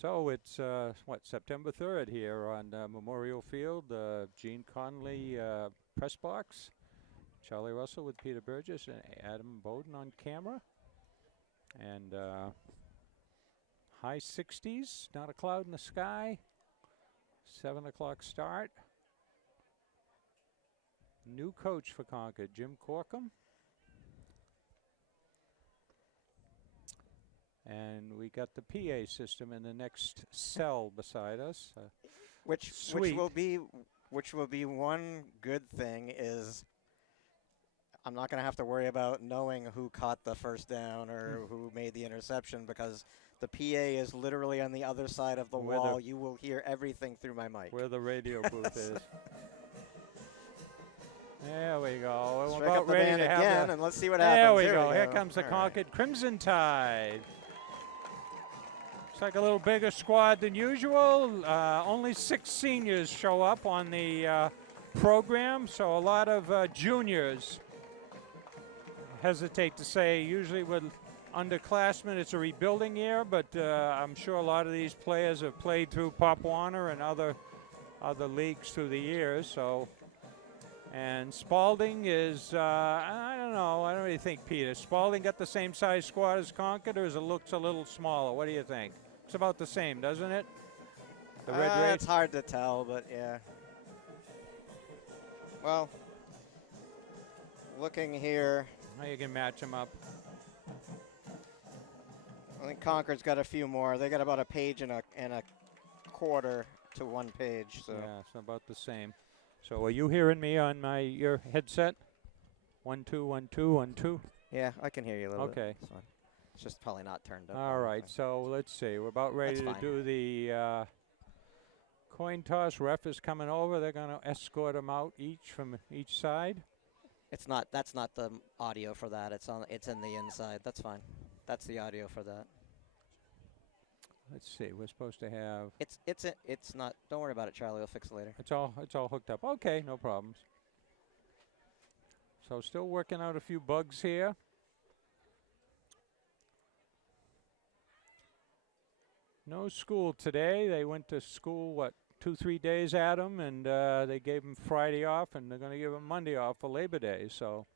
So it's, September 3rd here on Memorial Field, Gene Conley press box. Charlie Russell with Peter Burgess and Adam Bowden on camera. And high 60s, not a cloud in the sky. 7 o'clock start. New coach for Concord, Jim Corkum. And we got the PA system in the next cell beside us. Which will be one good thing is I'm not going to have to worry about knowing who caught the first down or who made the interception, because the PA is literally on the other side of the wall. You will hear everything through my mic. Where the radio booth is. There we go. We're Strike about up the ready band to have again, and let's see what There happens. we go. Here comes the Concord Crimson Tide. Looks like a little bigger squad than usual. Only 6 seniors show up on the program, so a lot of juniors. Hesitate to say, usually with underclassmen it's a rebuilding year, but I'm sure a lot of these players have played through Pop Warner and other leagues through the years. So, and Spaulding is, I don't know, I don't really think, Peter. Spaulding got the same size squad as Concord, or looks a little smaller? What do you think? It's about the same, doesn't it? The Red Race? It's hard to tell, but yeah. Well, looking here. How you can match them up. I think Concord's got a few more. They got about a page and a quarter to one page. So yeah, it's about the same. So are you hearing me on your headset? 1 2 1 2 1 2. Yeah, I can hear you a little bit. Okay. It's just probably not turned up. All right. So let's see. We're about ready to do the coin toss. Ref is coming over. They're going to escort them out each from each side. That's not the audio for that. It's in the inside. That's fine. That's the audio for that. Let's see. We're supposed to have. It's not. Don't worry about it, Charlie. We'll fix it later. It's all hooked up. Okay, no problems. So still working out a few bugs here. No school today. They went to school 2-3 days, Adam, and they gave them Friday off, and they're going to give them Monday off for Labor Day. So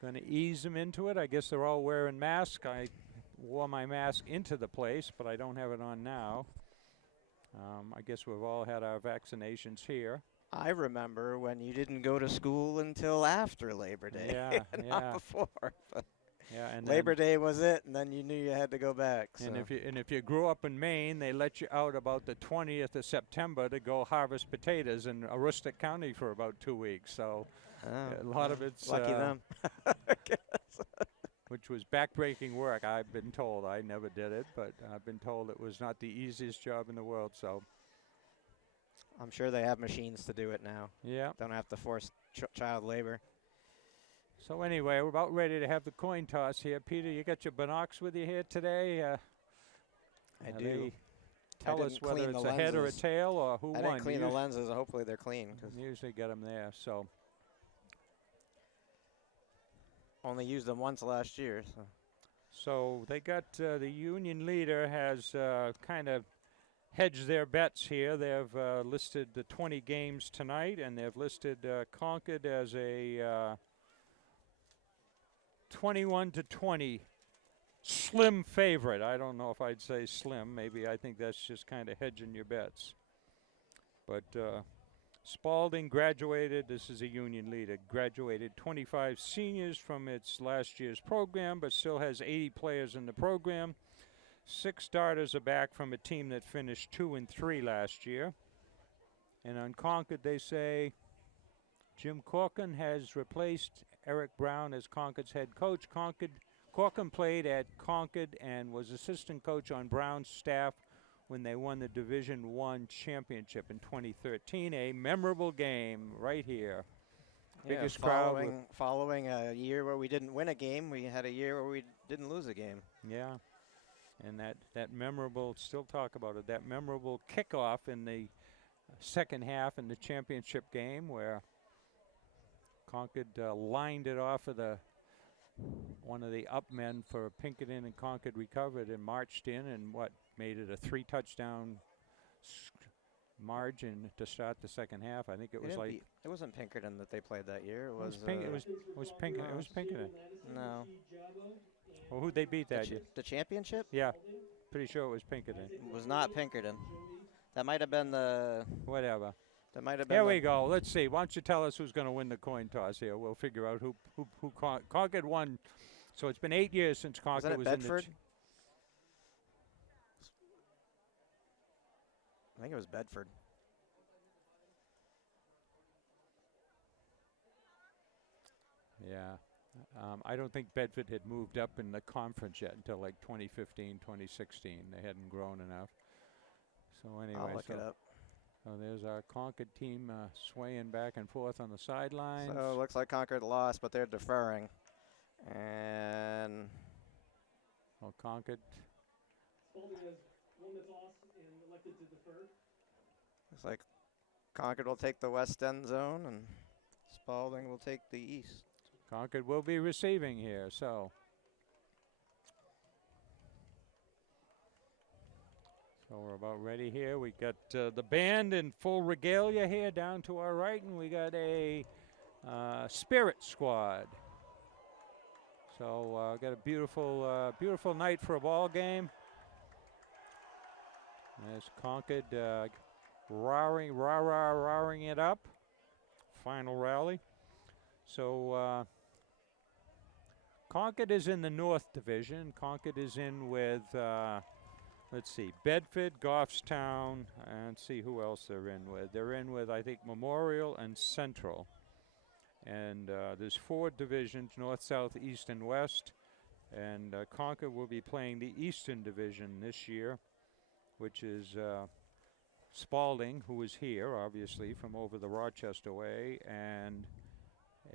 going to ease them into it. I guess they're all wearing masks. I wore my mask into the place, but I don't have it on now. I guess we've all had our vaccinations here. I remember when you didn't go to school until after Labor Day. Yeah, not before. But yeah, and Labor Day was it, and then you knew you had to go back. So. And if you grew up in Maine, they let you out about the 20th of September to go harvest potatoes in Aroostook County for about 2 weeks. So a lot of it's lucky them. Which was backbreaking work, I've been told. I never did it, but I've been told it was not the easiest job in the world. So I'm sure they have machines to do it now. Yeah. Don't have to force child labor. So anyway, we're about ready to have the coin toss here. Peter, you got your binocs with you here today? I do. Tell us whether it's a head or a tail or who won. I didn't clean the lenses. Hopefully they're clean. Usually get them there. Only used them once last year. So they got the union leader has kind of hedged their bets here. They've listed the 20 games tonight, and they've listed Concord as a 21-20 slim favorite. I don't know if I'd say slim. Maybe I think that's just kind of hedging your bets. But Spaulding graduated, this is a union leader, graduated 25 seniors from its last year's program, but still has 80 players in the program. 6 starters are back from a team that finished 2-3 last year. And on Concord, they say Jim Corkum has replaced Eric Brown as Concord's head coach. Corkum played at Concord and was assistant coach on Brown's staff when they won the Division I championship in 2013. A memorable game right here. Biggest crowd. Following a year where we didn't win a game, we had a year where we didn't lose a game. Yeah. And that memorable, still talk about it, that memorable kickoff in the second half in the championship game where Concord lined it off of the one of the up men for Pinkerton and Concord recovered and marched in and made it a 3-touchdown margin to start the second half. I think it was like it wasn't Pinkerton that they played that year. It was Pinkerton. It was Pinkerton. No. Well, who'd they beat that year? The championship? Yeah, pretty sure it was Pinkerton. It was not Pinkerton. That might have been the. Whatever. That might have been. Here we go. Let's see. Why don't you tell us who's going to win the coin toss here? We'll figure out who Concord won. So it's been 8 years since Concord was Bedford? in I think it was Bedford. Yeah. I don't think Bedford had moved up in the conference yet until like 2015, 2016. They hadn't grown enough. So anyway. I'll look it up. So there's our Concord team swaying back and forth on the sidelines. So it looks like Concord lost, but they're deferring. And Concord. Spaulding has won the toss and elected to defer. Looks like Concord will take the west end zone, and Spaulding will take the east. Concord will be receiving here, so. So we're about ready here. We got the band in full regalia here down to our right, and we got a spirit squad. So got a beautiful night for a ball game. There's Concord roaring it up. Final rally. So Concord is in the North Division. Concord is in with, let's see, Bedford, Goffstown, and see who else they're in with. They're in with, I think, Memorial and Central. And there's 4 divisions, North, South, East, and West. And Concord will be playing the Eastern Division this year, which is Spaulding, who is here, obviously, from over the Rochester way. And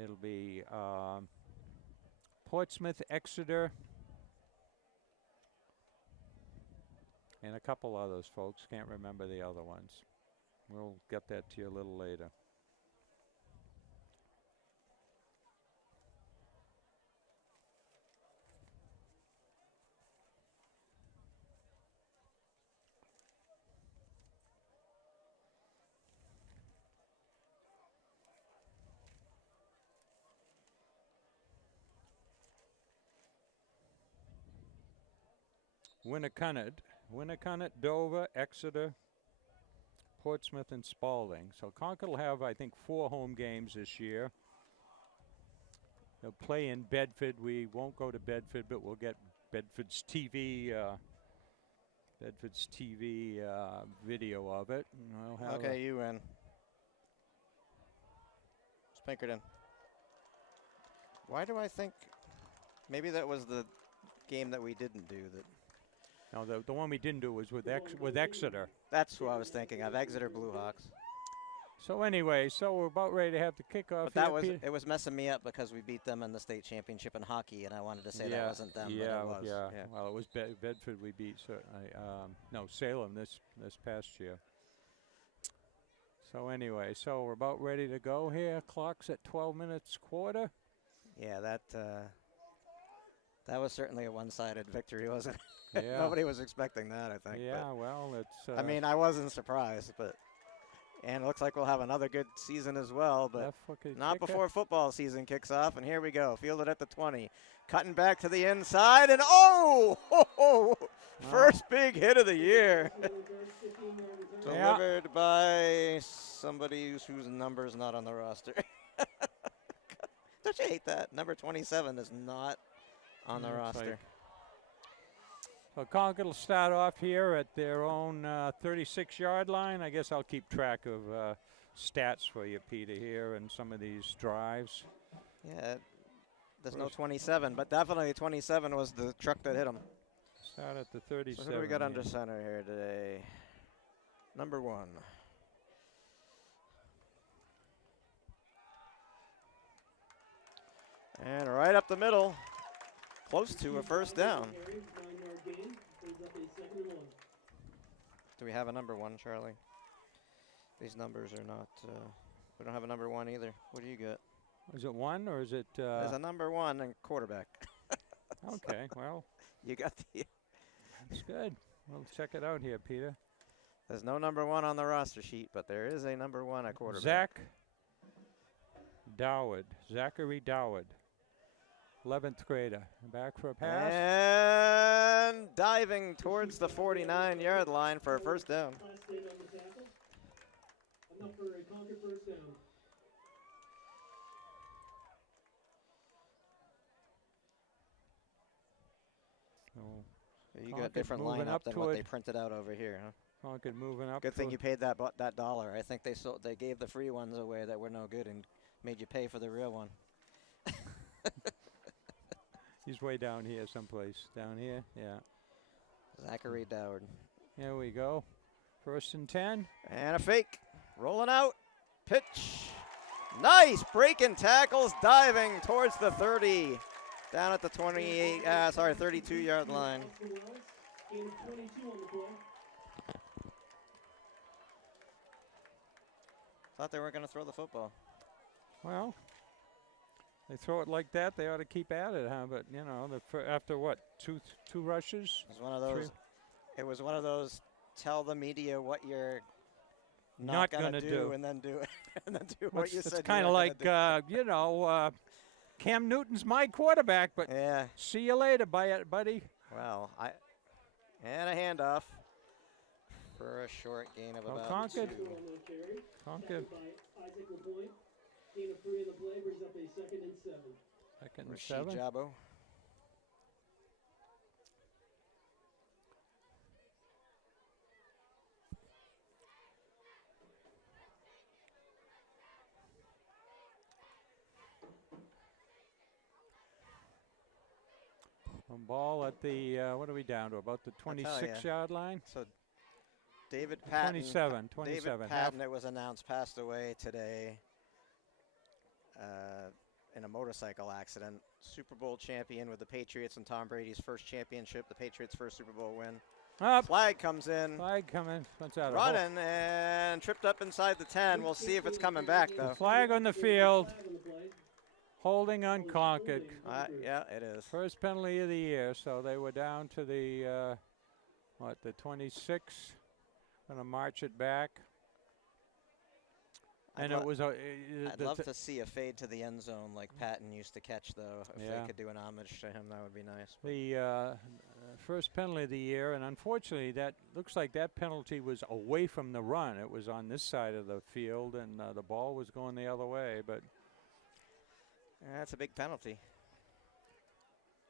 it'll be Portsmouth, Exeter, and a couple others, folks. Can't remember the other ones. We'll get that to you a little later. Winnicott, Dover, Exeter, Portsmouth, and Spaulding. So Concord will have, I think, 4 home games this year. They'll play in Bedford. We won't go to Bedford, but we'll get Bedford's TV video of it. And we'll have okay, you win. It's Pinkerton. Why do I think maybe that was the game that we didn't do? That. No, the one we didn't do was with Exeter. That's who I was thinking of, Exeter Bluehawks. So anyway, so we're about ready to have the kickoff. But it was messing me up because we beat them in the state championship in hockey, and I wanted to say that wasn't them, but it was. Yeah. Well, it was Bedford we beat. So no, Salem this past year. So anyway, so we're about ready to go here. Clock's at 12 minutes quarter. Yeah, that was certainly a one-sided victory, wasn't it? Yeah. Nobody was expecting that, I think. Yeah, well, it's. I mean, I wasn't surprised, and it looks like we'll have another good season as well, but not before football season kicks off. And here we go, fielded at the 20, cutting back to the inside, and first big hit of the year. Delivered by somebody whose number's not on the roster. Don't you hate that? Number 27 is not on the roster. So Concord will start off here at their own 36-yard line. I guess I'll keep track of stats for you, Peter, here and some of these drives. Yeah, there's no 27, but definitely 27 was the truck that hit him. Start at the 37. So who do we got under center here today? Number 1. And right up the middle, close to a first down. Do we have a number 1, Charlie? These numbers are not, we don't have a number 1 either. What do you got? Is it 1 or is it? There's a number 1 and quarterback. Okay, well, You got the. that's good. We'll check it out here, Peter. There's no number 1 on the roster sheet, but there is a number 1 at quarterback. Zach Dowd, Zachary Dowd, 11th grader, back for a pass. And diving towards the 49-yard line for a first down. Last hit on the tackle. Enough for a Concord first down. So You Concord got different moving lineup up than to what it. they printed out over here, huh? Concord moving up. Good thing to you paid that $1. I think they gave the free ones away that were no good and made you pay for the real one. He's way down here someplace. Down here, yeah. Zachary Dowd. Here we go. 1st and 10. And a fake. Rolling out. Pitch. Nice. Breaking tackles. Diving towards the 30. Down at the 32-yard line. Austin Wells, gain of 22 on the play. Thought they weren't going to throw the football. Well, they throw it like that, they ought to keep at it, huh? But, you know, after what, two rushes? It was one of those. It was one of those. Tell the media what you're Not going to gonna do, do. and then do it, and then do what you said. It's kind of like, you know, Cam Newton's my quarterback, but yeah. see you later, buddy. Well, and a handoff for a short gain of Well, about Concord. 2. On the carry. Concord, By Isaac LaPointe. Gain of 3 on the play brings up a 2nd and 7. 2nd and Rashid 7. Jabo. Ball at the, what are we down to, about the I'll tell ya. 26-yard line? So David Patton. 27. David Patton, it was announced, passed away today in a motorcycle accident. Super Bowl champion with the Patriots and Tom Brady's first championship, the Patriots' first Super Bowl win. Up. Flag comes in. Flag coming. What's that? Running and tripped up inside the 10. We'll see if it's coming back, though. Flag on the field. Flag on the play. Holding on Concord. Yeah, it is. First penalty of the year, so they were down to the, the 26. Going to march it back. And it was a. I'd love to see a fade to the end zone like Patton used to catch, though. If they could do an homage to him, that would be nice. The first penalty of the year, and unfortunately, that looks like that penalty was away from the run. It was on this side of the field, and the ball was going the other way. But that's a big penalty.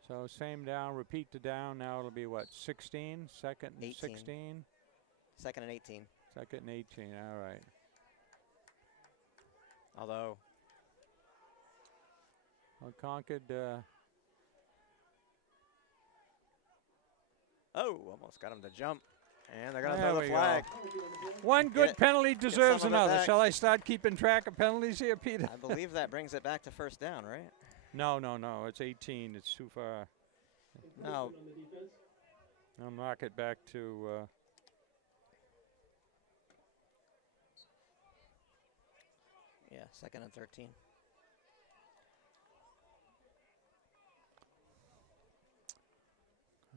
so same down, repeat the down. Now it'll be what, 16, 2nd and 18. 16, 2nd and 18. 2nd and 18. All right. Although. Well, Concord. Almost got him to jump. And they're going to There throw we the go. flag. One good penalty deserves some of it another. back. Shall I start keeping track of penalties here, Peter? I believe that brings it back to first down, right? No. It's 18. It's too far. No. On the defense. I'll knock it back to. Yeah, 2nd and 13.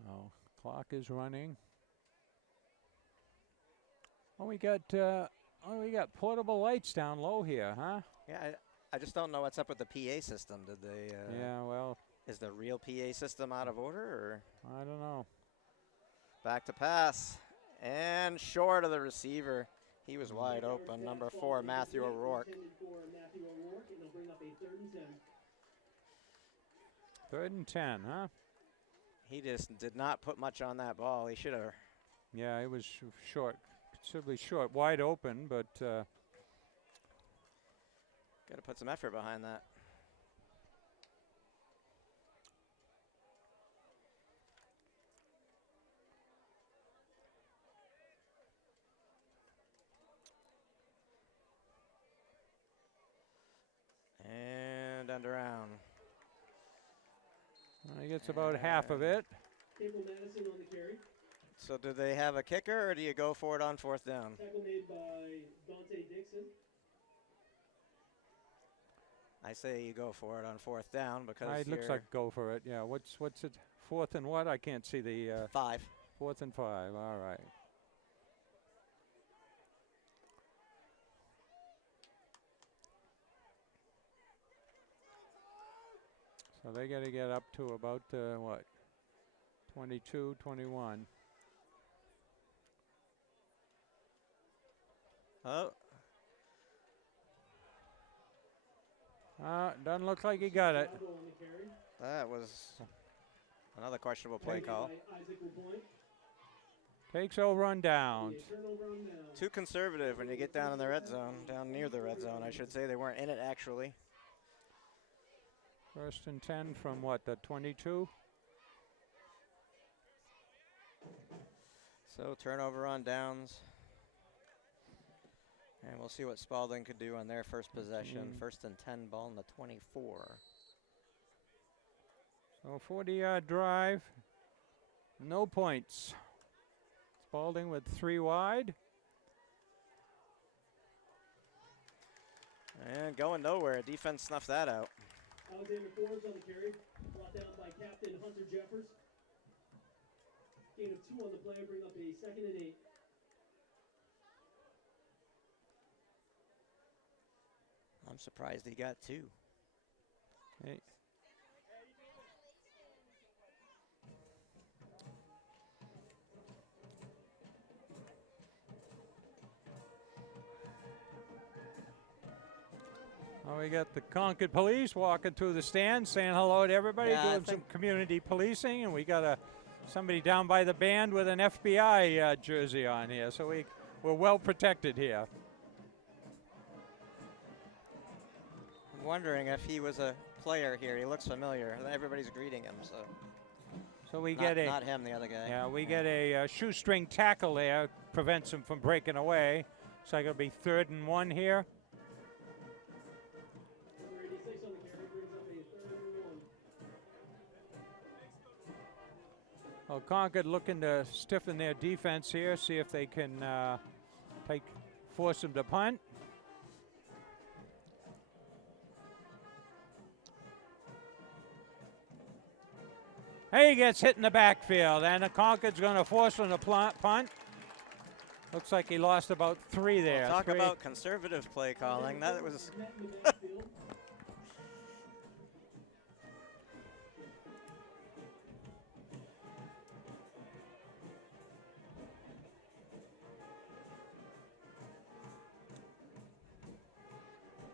Oh, clock is running. Oh, we got portable lights down low here, huh? Yeah, I just don't know what's up with the PA system. Did they? Yeah, well, Is the real PA system out of order, or I don't know. back to pass and short of the receiver? He was wide open. Number 4, Matthew O'Rourke. Intended for Matthew O'Rourke, and they'll bring up a 3rd and 10. 3rd and 10, huh? He just did not put much on that ball. He should have. Yeah, it was short, considerably short, wide open, but Got to put some effort behind that. And end around. he gets about half of it. Cable Madison on the carry. So do they have a kicker, or do you go for it on 4th down? Tackle made by Dante Dixon. I say you go for it on 4th down because It looks like go for it. Yeah. What's it? 4th and what? I can't see the 5. 4th and 5. All right. So they got to get up to about what? 22, 21. Oh. Doesn't look like he got it. That was another questionable play call. Takes over on downs. Too conservative when you get down in the red zone, down near the red zone, I should say. They weren't in it, actually. 1st and 10 from what, the 22? So turnover on downs. And we'll see what Spaulding could do on their first possession. 1st and 10 ball in the 24. So 40-yard drive. No points. Spaulding with 3 wide. And going nowhere. Defense snuffed that out. Alexander Forbes on the carry, brought down by Captain Hunter Jeffers. Gain of 2 on the play, bring up a 2nd and 8. I'm surprised he got 2. Hey. Well, we got the Concord police walking through the stands saying hello to everybody, Yeah, doing some community policing, and we got somebody down by the band with an FBI jersey on here, so we're well protected here. I'm wondering if he was a player here. He looks familiar. Everybody's greeting him, so. So we Not, get a not him, the other guy. yeah, we get a shoestring tackle there, prevents him from breaking away. So it'll be 3rd and 1 here. Number 86 on the carry, brings up a 3rd and 1. Well, Concord looking to stiffen their defense here, see if they can force them to punt. He gets hit in the backfield, and the Concord's going to force him to punt. Looks like he lost about 3 there. Talk about conservative play calling. That was.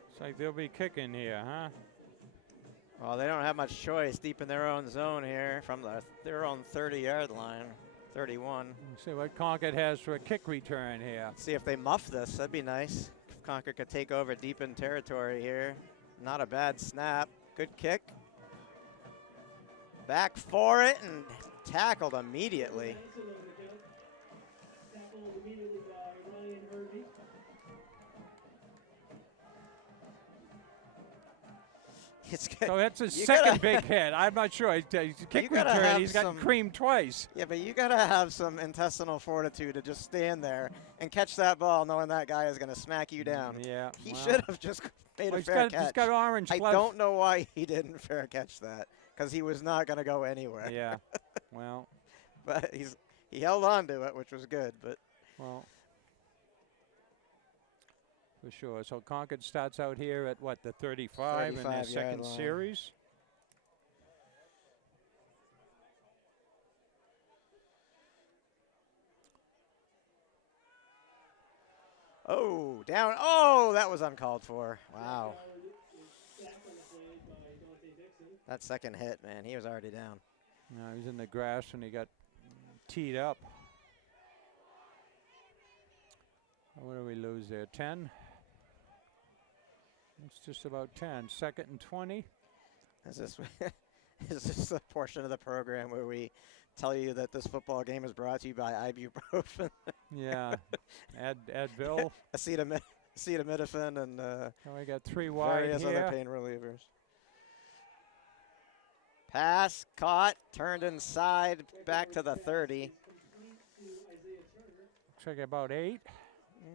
Looks like they'll be kicking here, huh? Well, they don't have much choice deep in their own zone here from their own 30-yard line, 31. Let's see what Concord has for a kick return here. See if they muff this. That'd be nice. If Concord could take over deep in territory here. Not a bad snap. Good kick. Back for it and tackled immediately. Tackled immediately by Ryan Irby. So that's his second big hit. I'm not sure. He's kick return. He's gotten creamed twice. Yeah, but you got to have some intestinal fortitude to just stand there and catch that ball knowing that guy is going to smack you down. Yeah. He should have just made a fair catch. He's got orange I gloves. don't know why he didn't fair catch that because he was not going to go anywhere. Yeah. Well. But he held on to it, which was good. But well. For sure. So Concord starts out here at what, the 35 in their second series. Oh, down. Oh, that was uncalled for. Wow. That second hit, man, he was already down. No, he was in the grass and he got teed up. What do we lose there? 10? It's just about 10. 2nd and 20. Is this the portion of the program where we tell you that this football game is brought to you by ibuprofen? Yeah. Advil. Acetaminophen and we got 3 wide various here. other pain relievers. Pass, caught, turned inside, back to the 30. Looks like about 8.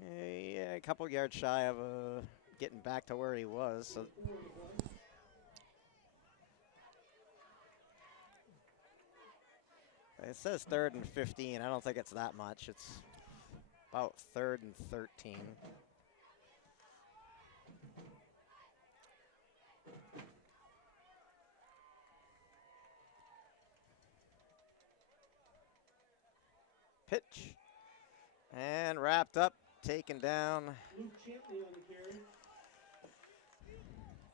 Yeah, a couple yards shy of getting back to where he was. So It says 3rd and 15. I don't think it's that much. It's about 3rd and 13. Pitch. And wrapped up, taken down. Luke Champney on the carry.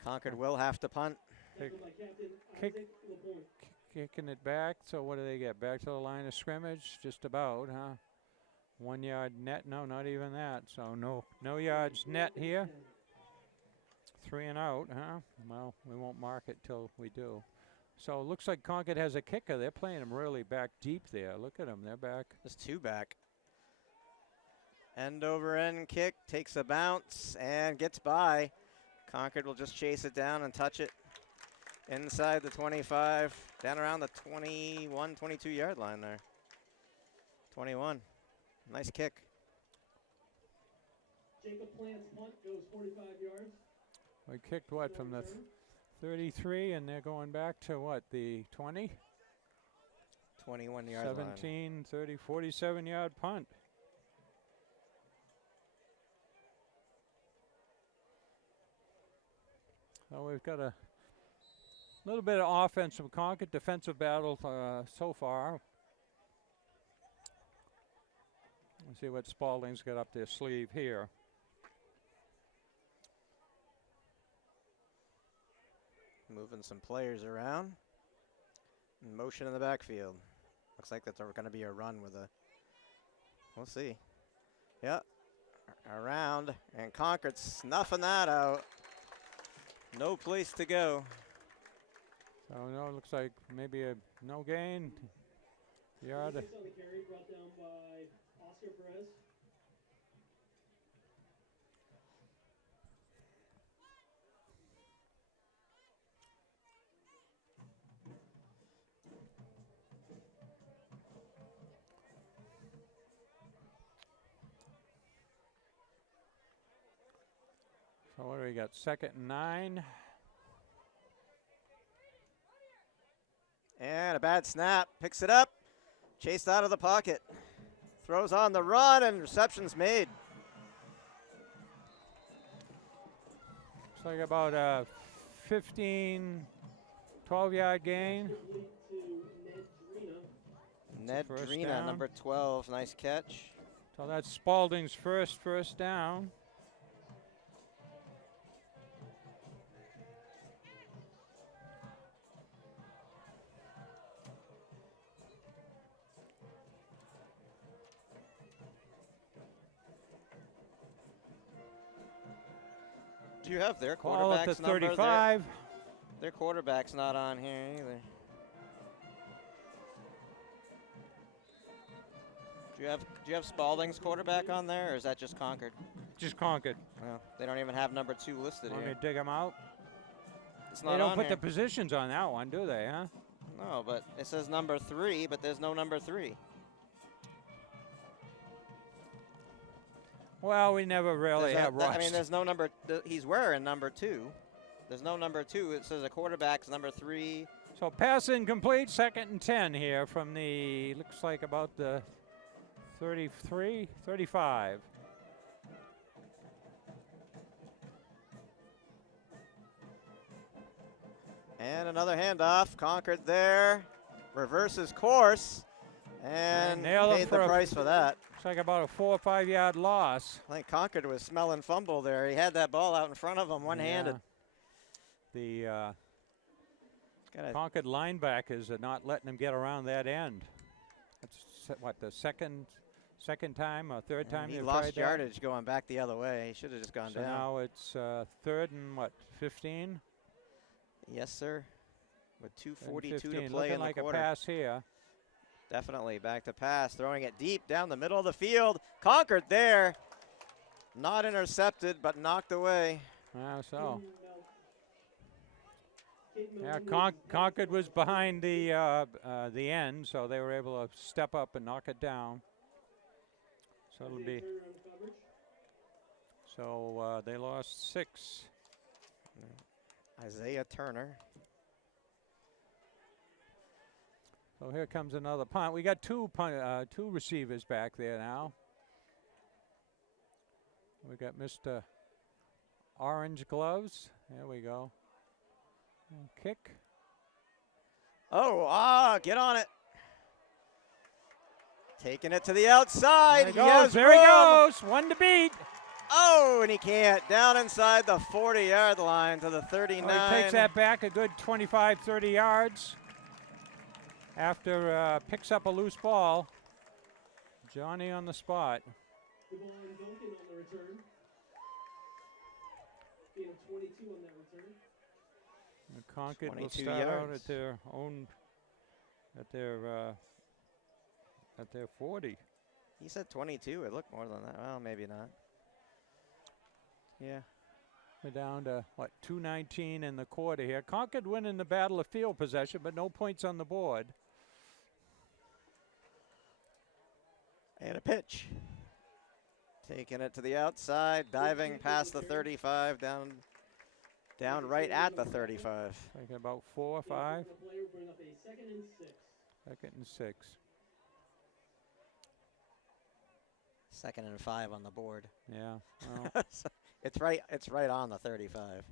Concord will have to punt. Tackled by Captain Kick. Isaac Lapointe. Kicking it back. So what do they get? Back to the line of scrimmage? Just about, huh? 1 yard net? No, not even that. So no yards net here. 3 and out, huh? Well, we won't mark it till we do. So it looks like Concord has a kicker. They're playing him really back deep there. Look at them. They're back. Just 2 back. End over end kick, takes a bounce and gets by. Concord will just chase it down and touch it inside the 25, down around the 21, 22 yard line there. 21. Nice kick. Jacob Plant's punt goes 45 yards. We kicked what from the 33, and they're going back to what, the 20? 21 yard 17, line. 30, 47 yard punt. So we've got a little bit of offense from Concord, defensive battle so far. Let's see what Spaulding's got up their sleeve here. Moving some players around. Motion in the backfield. Looks like that's going to be a run with a, we'll see. Yeah, around, and Concord snuffing that out. No place to go. So no, it looks like maybe a no gain. Yard. 26 on the carry, brought down by Oscar Perez. So what do we got? 2nd and 9. And a bad snap. Picks it up. Chased out of the pocket. Throws on the run, and reception's made. Looks like about a 15, 12-yard gain. Complete to Ned Ned Drina. First Drina, down. number 12. Nice catch. So that's Spaulding's first down. Do you have their Ball at the quarterback's number? 35. Their quarterback's not on here either. Do you have Spaulding's quarterback on there, or is that just Concord? Just Concord. Well, they don't even have number 2 listed Want me here. to dig them out? It's They not don't on put here. the positions on that one, do they, huh? No, but it says number 3, but there's no number 3. Well, we never really have I mean, rushed. there's no number. He's wearing number 2. There's no number 2. It says a quarterback's number 3. So pass incomplete, 2nd and 10 here from the, looks like about the 33, 35. And another handoff. Concord there. Reverses course. And nailed him paid for the a- price for that. Looks like about a 4 or 5 yard loss. I think Concord was smelling fumble there. He had that ball out in front of him, one-handed. Yeah. The Gotta- Concord linebackers are not letting him get around that end. That's what, the second time or third time he they've lost tried that? yardage going back the other way. He should have just gone So down. now it's 3rd and what, 15? Yes, sir. With 2:42 to 15. play Looking in the like quarter. a pass here. Definitely back to pass, throwing it deep down the middle of the field. Concord there. Not intercepted, but knocked away. So. Caden Yeah, Maloney Concord was behind the end, so they were able to step up and knock it down. So it'll be, turnaround coverage. so they lost 6. Isaiah Turner. So here comes another punt. We got two receivers back there now. We got Mr. Orange Gloves. There we go. And kick. Oh, get on it. Taking it to the outside. There he goes. One to beat. Oh, and he can't. Down inside the 40-yard line to the 39. Well, he takes that back a good 25, 30 yards after picks up a loose ball. Johnny on the spot. Duncan on the return. Gain of 22 on that return. And Concord will start out at their own, at their 40. He said 22. It looked more than that. Well, maybe not. Yeah. We're down to, what, 2:19 in the quarter here. Concord winning the battle of field possession, but no points on the board. And a pitch. Taking it to the outside, diving past the 35, down right at the 35. Like about 4 or 5. Bring up a 2nd and 6. 2nd and 6. 2nd and 5 on the board. Yeah. Well, it's right on the 35.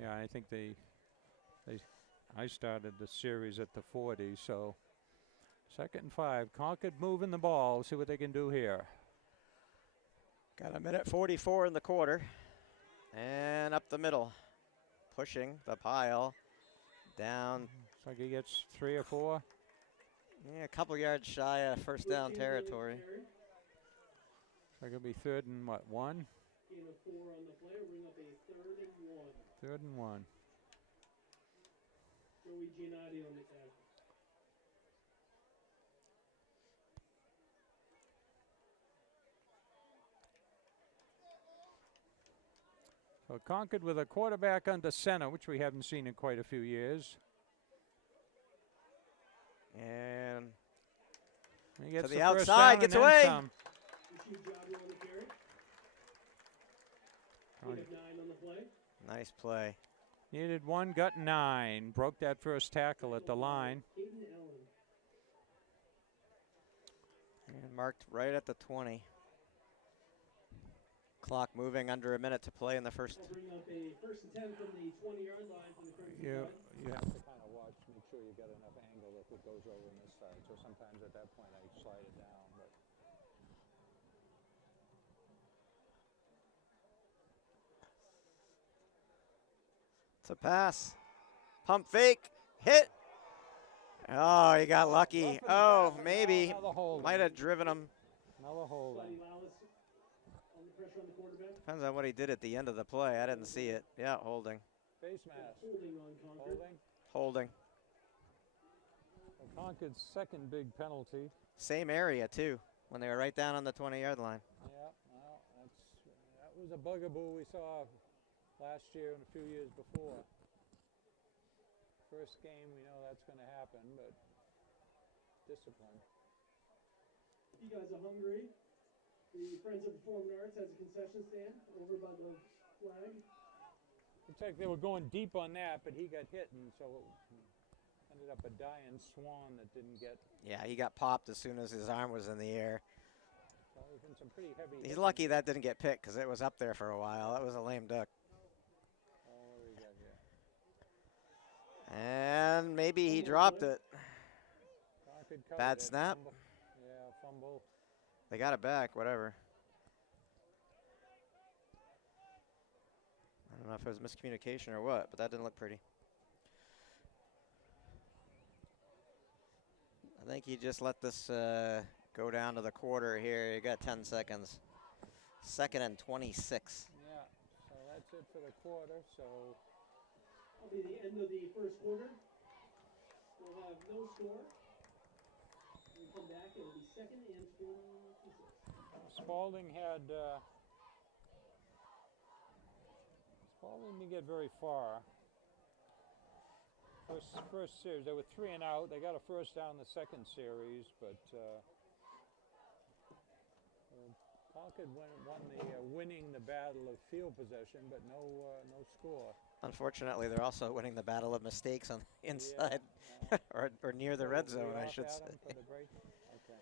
yeah, I think I started the series at the 40, so 2nd and 5. Concord moving the ball. See what they can do here. Got a minute 44 in the quarter. And up the middle. Pushing the pile. Down. Looks like he gets 3 or 4. Yeah, a couple yards shy of first down territory. So it'll be 3rd and what, 1? Gain of 4 on the play. Bring up a 3rd and 1. 3rd and 1. Joey Giannotti on the tackle. So Concord with a quarterback under center, which we haven't seen in quite a few years. And he gets to the first outside, down gets and then away. some. Gain of 9 on the play. Nice play. Needed 1, got 9. Broke that first tackle at the line. Caden Allen. And marked right at the 20. Clock moving, under a minute to play in the first. Bring up a 1st and 10 from the 20-yard line from the Crimson Tide. You have to kind of watch, make sure you get enough angle if it goes over on this side. So sometimes at that point I slide it down. But It's a pass. Pump fake. Hit. Oh, he got lucky. Oh, maybe. Might have driven him. Another holding. Under pressure on the quarterback. Depends on what he did at the end of the play. I didn't see it. Yeah, holding. Face mask. Holding on Concord. Holding. Well, Concord's 2nd big penalty. Same area, too, when they were right down on the 20-yard line. Yeah, well, that was a bugaboo we saw last year and a few years before. First game, we know that's going to happen, but discipline. If you guys are hungry, the Friends of Performing Arts has a concession stand over by the flag. Looks like they were going deep on that, but he got hit, and so it ended up a dying swan that didn't get. Yeah, he got popped as soon as his arm was in the air. So there's been some pretty heavy. He's lucky that didn't get picked because it was up there for a while. That was a lame duck. Oh, what do we got here? And maybe he dropped it. Bad snap. Fumble. Yeah, fumble. They got it back, whatever. I don't know if it was miscommunication or what, but that didn't look pretty. I think you just let this go down to the quarter here. You got 10 seconds. 2nd and 26. Yeah, so that's it for the quarter. So That'll be the end of the first quarter. We'll have no score. When we come back, it'll be 2nd and 26. Spaulding didn't get very far. First series, they were 3 and out. They got a first down the 2nd series, but Concord won the winning the battle of field possession, but no score. Unfortunately, they're also winning the battle of mistakes on the inside, or near the red zone, I should say. For the break? Okay.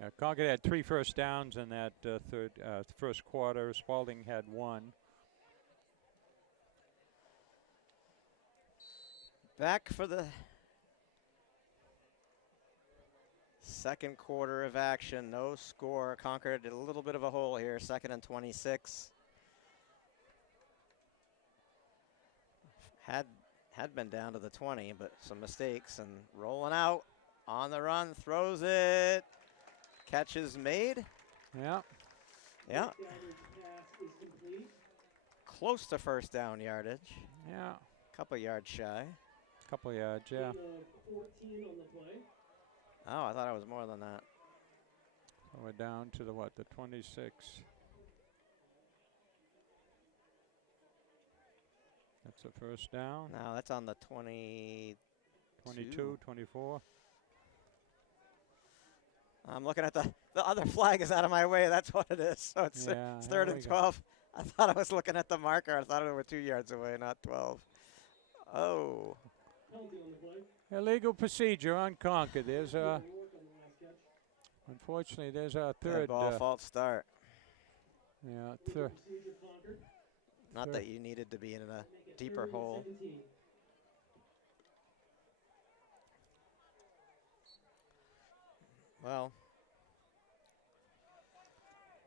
Yeah, Concord had 3 first downs in that first quarter. Spaulding had 1. Back for the second quarter of action. No score. Concord did a little bit of a hole here. 2nd and 26. Had been down to the 20, but some mistakes and rolling out on the run. Throws it. Catch is made. Yeah. Yeah. Close to first down yardage. Yeah. Couple yards shy. Couple yards, yeah. 14 on the play. Oh, I thought it was more than that. So we're down to the 26. That's a first down. No, that's on the 20. 22, 24. I'm looking at the other flag is out of my way. That's what it is. So it's 3rd and 12. I thought I was looking at the marker. I thought it was 2 yards away, not 12. Oh. Illegal procedure on Concord. There's unfortunately, there's our third. Ball false start. Yeah, third. Not that you needed to be in a deeper hole. Well.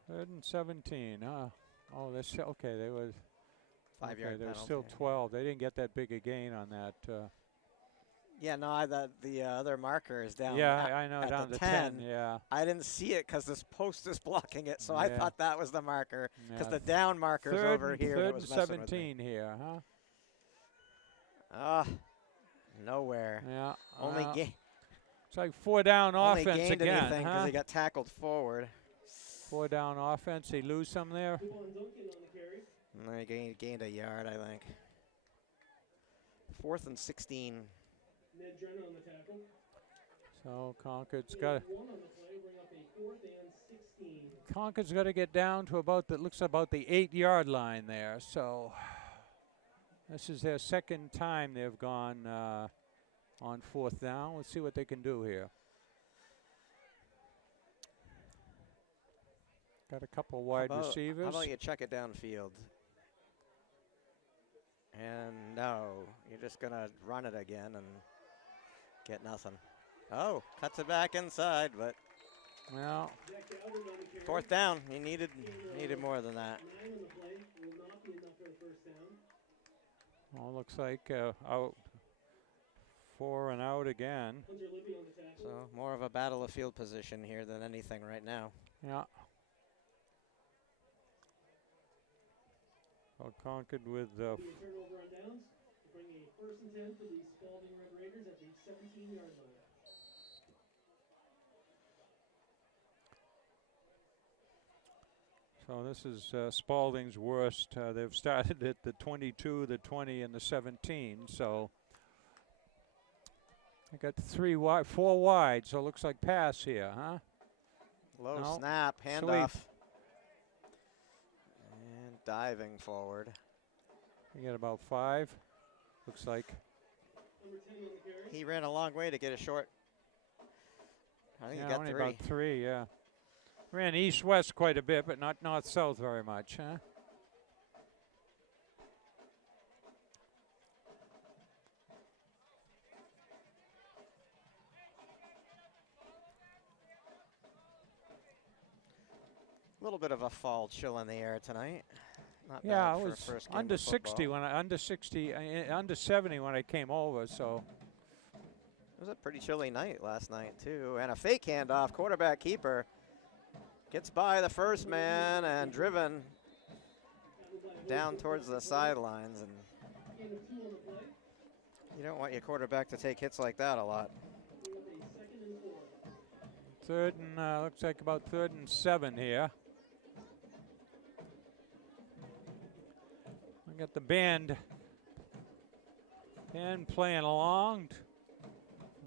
3rd and 17. Oh, that's okay. They was 5 yard. There was still 12. They didn't get that big a gain on that. Yeah, no, the other marker is down. Yeah, I know, down to 10. Yeah. I didn't see it because this post is blocking it, so I thought that was the marker because the down marker is over here. 3rd and 17 here, huh? Nowhere. Yeah. Only gain. It's like 4 down only offense gained again, anything because he got tackled forward. 4 down offense. He lose some there. And he gained a yard, I think. 4th and 16. Ned Drennan on the tackle. So Concord's got. One on the play, bring up a 4th and 16. Concord's got to get down to looks about the 8-yard line there. So this is their second time they've gone on 4th down. Let's see what they can do here. Got a couple wide receivers. How about you check it downfield? And no, you're just going to run it again and get nothing. Oh, cuts it back inside, but well, 4th down. He needed more than that. 9 on the play will not be enough for the first down. Well, looks like out 4 and out again. Hunter Libby on the tackle. So more of a battle of field position here than anything right now. Yeah. Well, Concord with Turnover on downs to bring a 1st and 10 for the Spaulding Red Raiders at the 17-yard line. so this is Spaulding's worst. They've started at the 22, the 20, and the 17. So I got 4 wide. So it looks like pass here, huh? Low snap, handoff. Diving forward. You get about 5, looks like. Number 10 on the carry. He ran a long way to get a short. I think he got only 3. about 3, yeah. Ran east-west quite a bit, but not north-south very much, huh? A little bit of a fall chill in the air tonight. Not Yeah, bad I for a was first game under of 60 football. under 70 when I came over, so. It was a pretty chilly night last night, too. And a fake handoff, quarterback keeper. Gets by the first man and driven down towards the sidelines. And you don't want your quarterback to take hits like that a lot. 3rd and, looks like about 3rd and 7 here. We got the band playing along.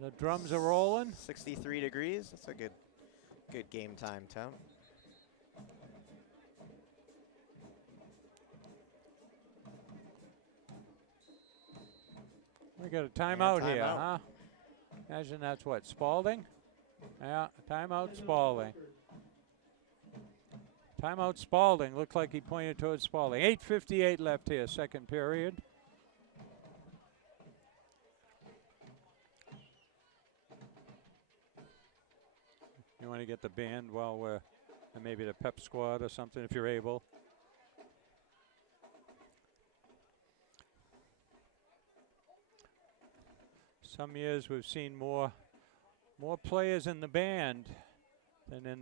The drums are rolling. 63 degrees. That's a good game time, Tom. We got a timeout here, timeout. huh? Imagine that's what, Spaulding? Yeah, timeout Spaulding. Timeout Spaulding. Looked like he pointed towards Spaulding. 8:58 left here, second period. You want to get the band while we're, and maybe the pep squad or something if you're able. Some years we've seen more players in the band than in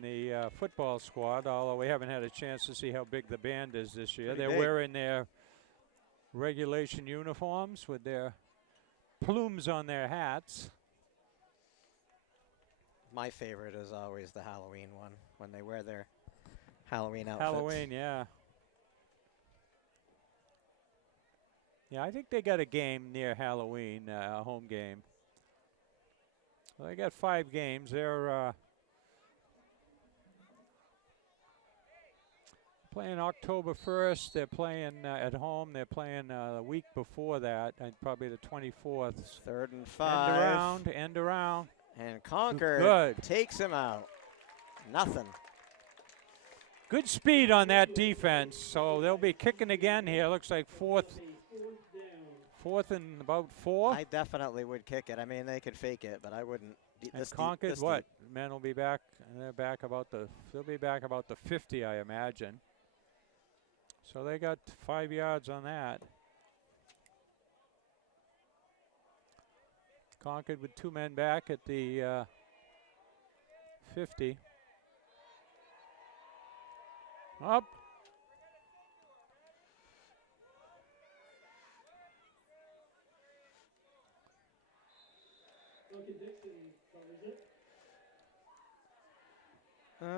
the football squad. Although we haven't had a chance to see how big the band is this year. Pretty They're big. wearing their regulation uniforms with their plumes on their hats. My favorite is always the Halloween one when they wear their Halloween outfits. Halloween, yeah. Yeah, I think they got a game near Halloween, a home game. Well, they got 5 games. They're playing October 1st. They're playing at home. They're playing the week before that, and probably the 24th. 3rd and 5. End around. And Concord Good. takes him out. Nothing. Good speed on that defense. So they'll be kicking again here. Looks like fourth and about 4. I definitely would kick it. I mean, they could fake it, but I wouldn't. And Concord, what? Men will be back. They'll be back about the 50, I imagine. So they got 5 yards on that. Concord with 2 men back at the 50. Up.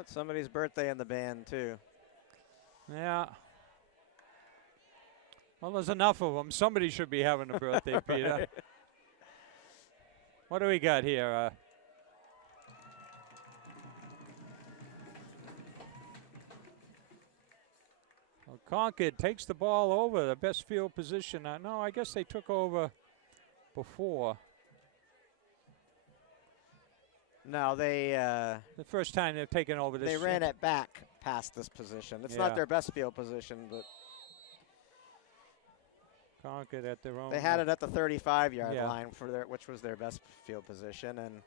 It's somebody's birthday in the band, too. Yeah. Well, there's enough of them. Somebody should be having a birthday, Peter. Right. What do we got here? Well, Concord takes the ball over, the best field position. No, I guess they took over before. No, they The first time they've taken over this. they ran it back past this position. It's Yeah. not their best field position, but Concord at their own. they had it at the 35-yard Yeah. line which was their best field position, and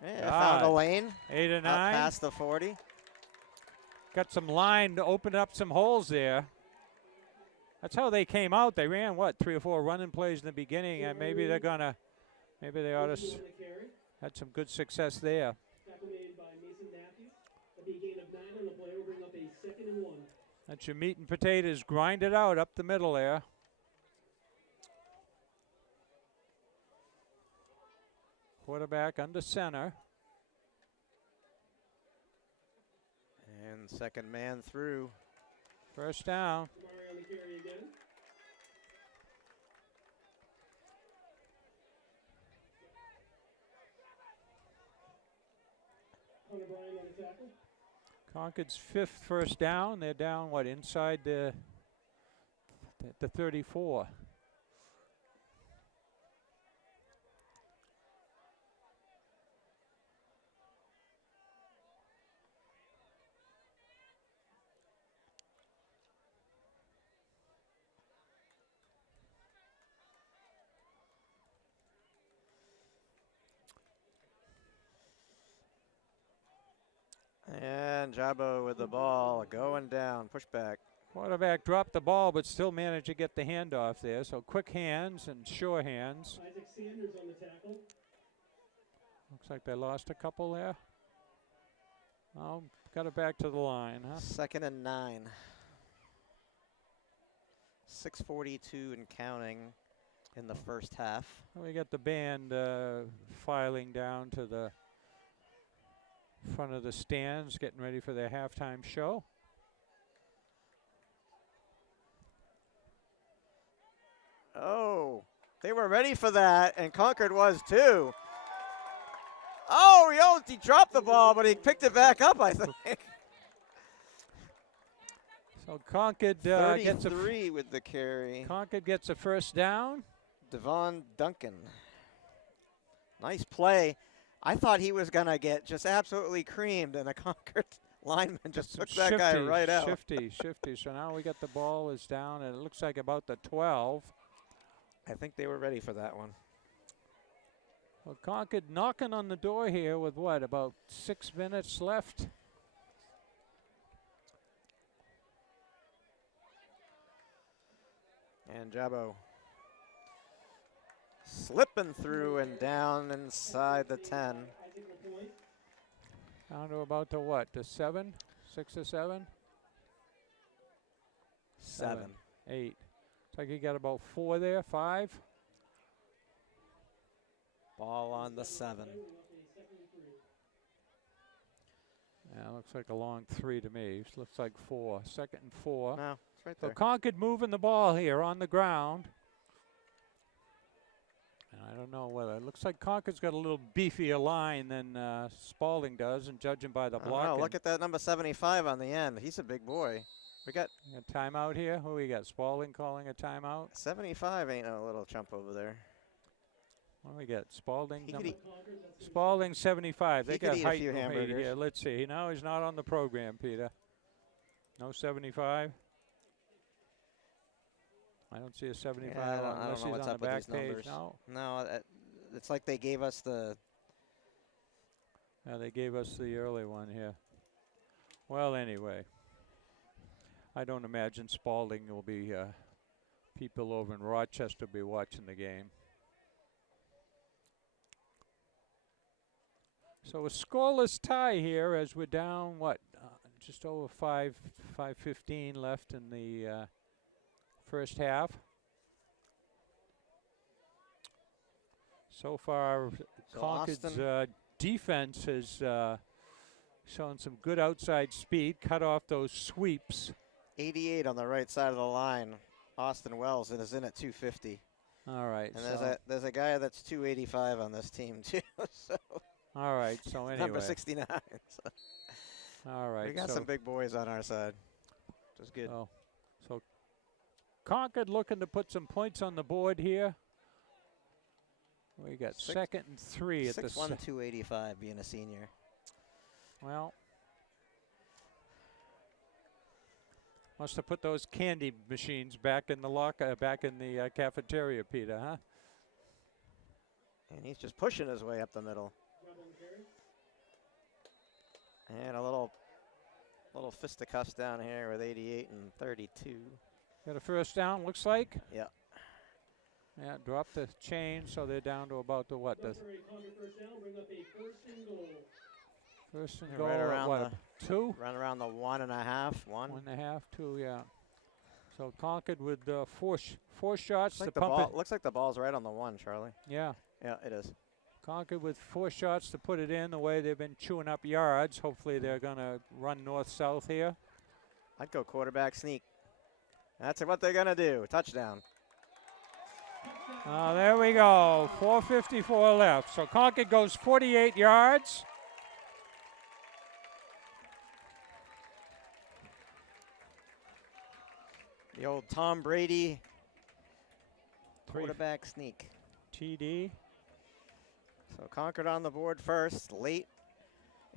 God. found a lane 8 or out 9. past the 40. Got some line to open up some holes there. That's how they came out. They ran, 3 or 4 running plays in the beginning, and maybe they ought to had some good success there. Tackle made by Mason Matthews. That'll be a gain of 9 on the play. Will bring up a 2nd and 1. That's your meat and potatoes. Grind it out up the middle there. Quarterback under center. And second man through. First down. Kamari on the carry again. Hunter Bryan on the tackle. Concord's 5th first down. They're down, inside the 34. And Jabo with the ball going down, pushback. Quarterback dropped the ball, but still managed to get the handoff there. So quick hands and sure hands. Isaac Sanders on the tackle. Looks like they lost a couple there. Oh, got it back to the line, huh? 2nd and 9. 6:42 and counting in the first half. We got the band filing down to the front of the stands, getting ready for their halftime show. Oh, They were ready for that, and Concord was too. Oh, he dropped the ball, but he picked it back up, I think. So Concord gets a 33 with the carry. Concord gets a first down. Devon Duncan. Nice play. I thought he was going to get just absolutely creamed, and a Concord lineman just took that guy right out. Shifty. So now we got the ball is down, and it looks like about the 12. I think they were ready for that one. Well, Concord knocking on the door here with what, about 6 minutes left? And Jabo slipping through and down inside the 10. Down to about the what, the 7? 6 or 7? 7. 8. Looks like you got about 4 there, 5. Ball on the 7. Yeah, looks like a long 3 to me. Looks like 4. 2nd and 4. No, it's right So there. Concord moving the ball here on the ground. And I don't know whether, it looks like Concord's got a little beefier line than Spaulding does, and judging by the block. Look at that number 75 on the end. He's a big boy. We got a timeout here. Who we got? Spaulding calling a timeout. 75 ain't no little chump over there. What do we got? Spaulding. He Spaulding 75. They he got could eat a height few from 80 hamburgers. here. Let's see. No, he's not on the program, Peter. No 75. I don't see a 75 Yeah, I unless don't know he's what's on up the with back these page. numbers. No. No, it's like they gave us the. Yeah, they gave us the early one here. Well, anyway, I don't imagine Spaulding will be people over in Rochester be watching the game. So a scoreless tie here as we're down, what, just over 5:15 left in the first half. So far, So Concord's Austin- defense has shown some good outside speed, cut off those sweeps. 88 on the right side of the line. Austin Wells and is in at 250. All right. And there's a guy that's 285 on this team too. So All right. So anyway. number 69. So All right. we got some big boys on our side. Just good. So Concord looking to put some points on the board here. We got 2nd and 3 at the 6'1", 285 being a senior. Well, must have put those candy machines back in the back in the cafeteria, Peter, huh? And he's just pushing his way up the middle. And a little fisticuffs down here with 88 and 32. Got a first down, looks like. Yeah. Yeah, drop the chain, so they're down to about the what? The first and goal, right around what, 2? Run around the 1.5, 1. 1.5, 2, yeah. So Concord with four shots Like to pump it. looks like the ball's right on the 1, Charlie. Yeah. Yeah, it is. Concord with 4 shots to put it in the way they've been chewing up yards. Hopefully they're going to run north-south here. I'd go quarterback sneak. That's what they're going to do. Touchdown. There we go. 4:54 left. So Concord goes 48 yards. The old Tom Brady quarterback sneak. TD. So Concord on the board first, late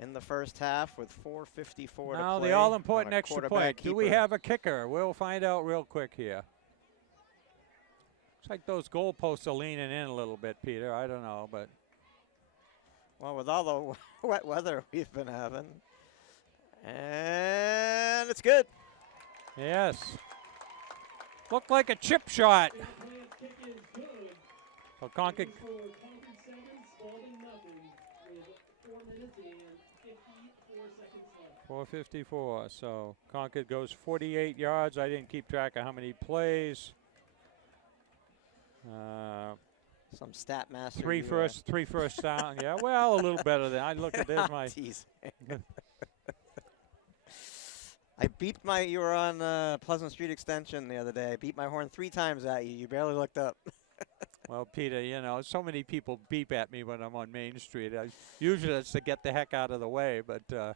in the first half with 4:54 to Now play. the all-important on a extra quarterback point. Do we keeper. have a kicker? We'll find out real quick here. Looks like those goalposts are leaning in a little bit, Peter. I don't know, but. Well, with all the wet weather we've been having. And it's good. Yes. Looked like a chip shot. So Concord. 4:54. So Concord goes 48 yards. I didn't keep track of how many plays. Some stat master. Three first down. Yeah, well, a little better than I look at. There's my. I beeped my. You were on Pleasant Street Extension the other day. I beeped my horn 3 times at you. You barely looked up. Well, Peter, you know, so many people beep at me when I'm on Main Street. Usually it's to get the heck out of the way, but Well,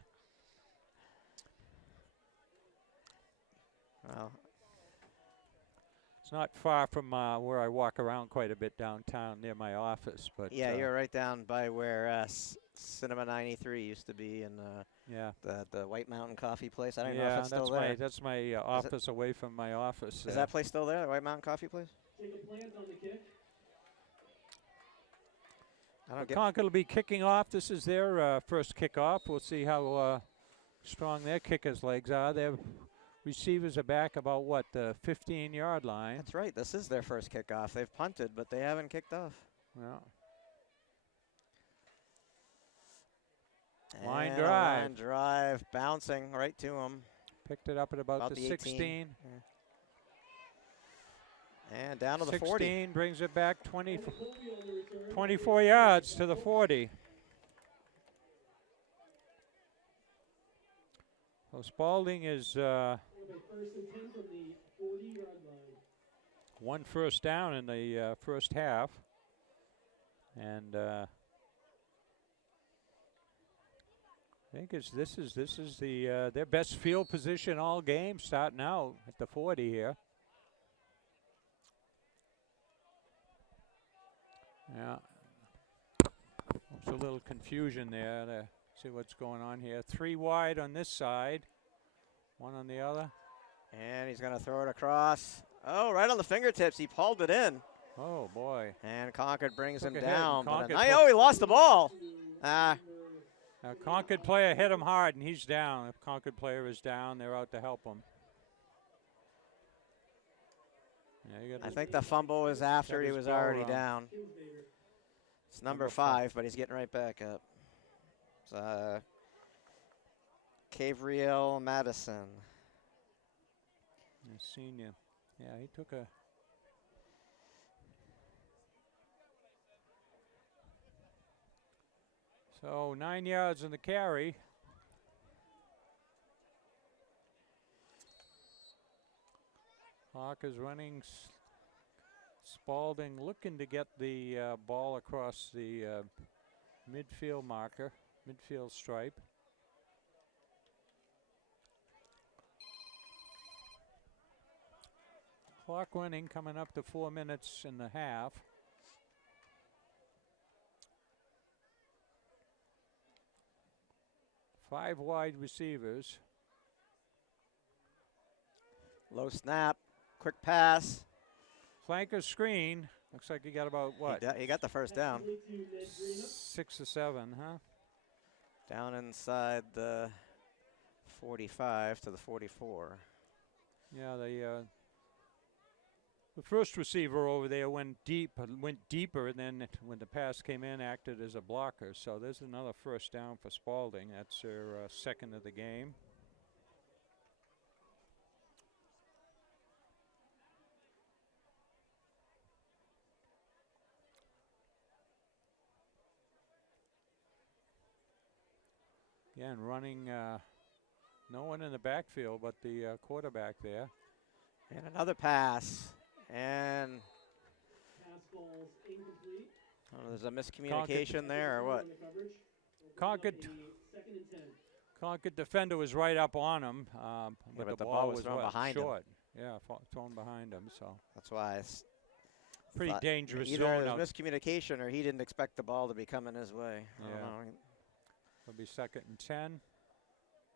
it's not far from where I walk around quite a bit downtown near my office. But yeah, you're right down by where Cinema 93 used to be, and yeah, the White Mountain Coffee place. I don't know if yeah, it's still there. that's my office away from my office. Is that place still there, the White Mountain Coffee place? Jacob Plant on the kick. I don't get. Concord will be kicking off. This is their first kickoff. We'll see how strong their kickers' legs are. Their receivers are back about, what, the 15-yard line. That's right. This is their first kickoff. They've punted, but they haven't kicked off. Yeah. And Line a drive. line drive, bouncing right to him. Picked it up at about the 18. 16. Yeah. And down to the 16 40. brings it back 20, And Colby on the return. 24 yards to the 40. So Spaulding is With a first and 10 from the 40-yard line. one first down in the first half. And I think this is the their best field position all game, starting out at the 40 here. Yeah, there's a little confusion there to see what's going on here. 3 wide on this side, 1 on the other. And he's going to throw it across. Oh, right on the fingertips. He pulled it in. Oh boy! And Concord brings him Took a hit, down. and But Concord oh, he lost the ball. Ah, Concord player hit him hard, and he's down. If Concord player is down, they're out to help him. Yeah, you got I think the fumble was after Got he his was ball already wrong. down. It's number 5, but he's getting right back up. It's Cavriel Madison. senior. Yeah, he took a. So 9 yards in the carry. Hawk is running. Spaulding looking to get the ball across the midfield marker, midfield stripe. Clock running, coming up to 4 minutes and a half. Five wide receivers. Low snap, quick pass. Flanker screen. Looks like he got about what? He got the first down. 6 or 7, huh? Down inside the 45 to the 44. Yeah, the first receiver over there went deeper, and then when the pass came in, acted as a blocker. So there's another first down for Spaulding. That's their second of the game. Again, running, no one in the backfield but the quarterback there. And another pass. And Pass ball's incomplete. oh, there's a miscommunication there, or what? Concord, Second and 10. Concord defender was right up on him, but but the the ball ball was was thrown what, behind him. short. Yeah, thrown behind him. So That's why it's pretty thought dangerous either zone there's out. miscommunication or he didn't expect the ball to be coming his way. I don't Yeah. know. It'll be second and 10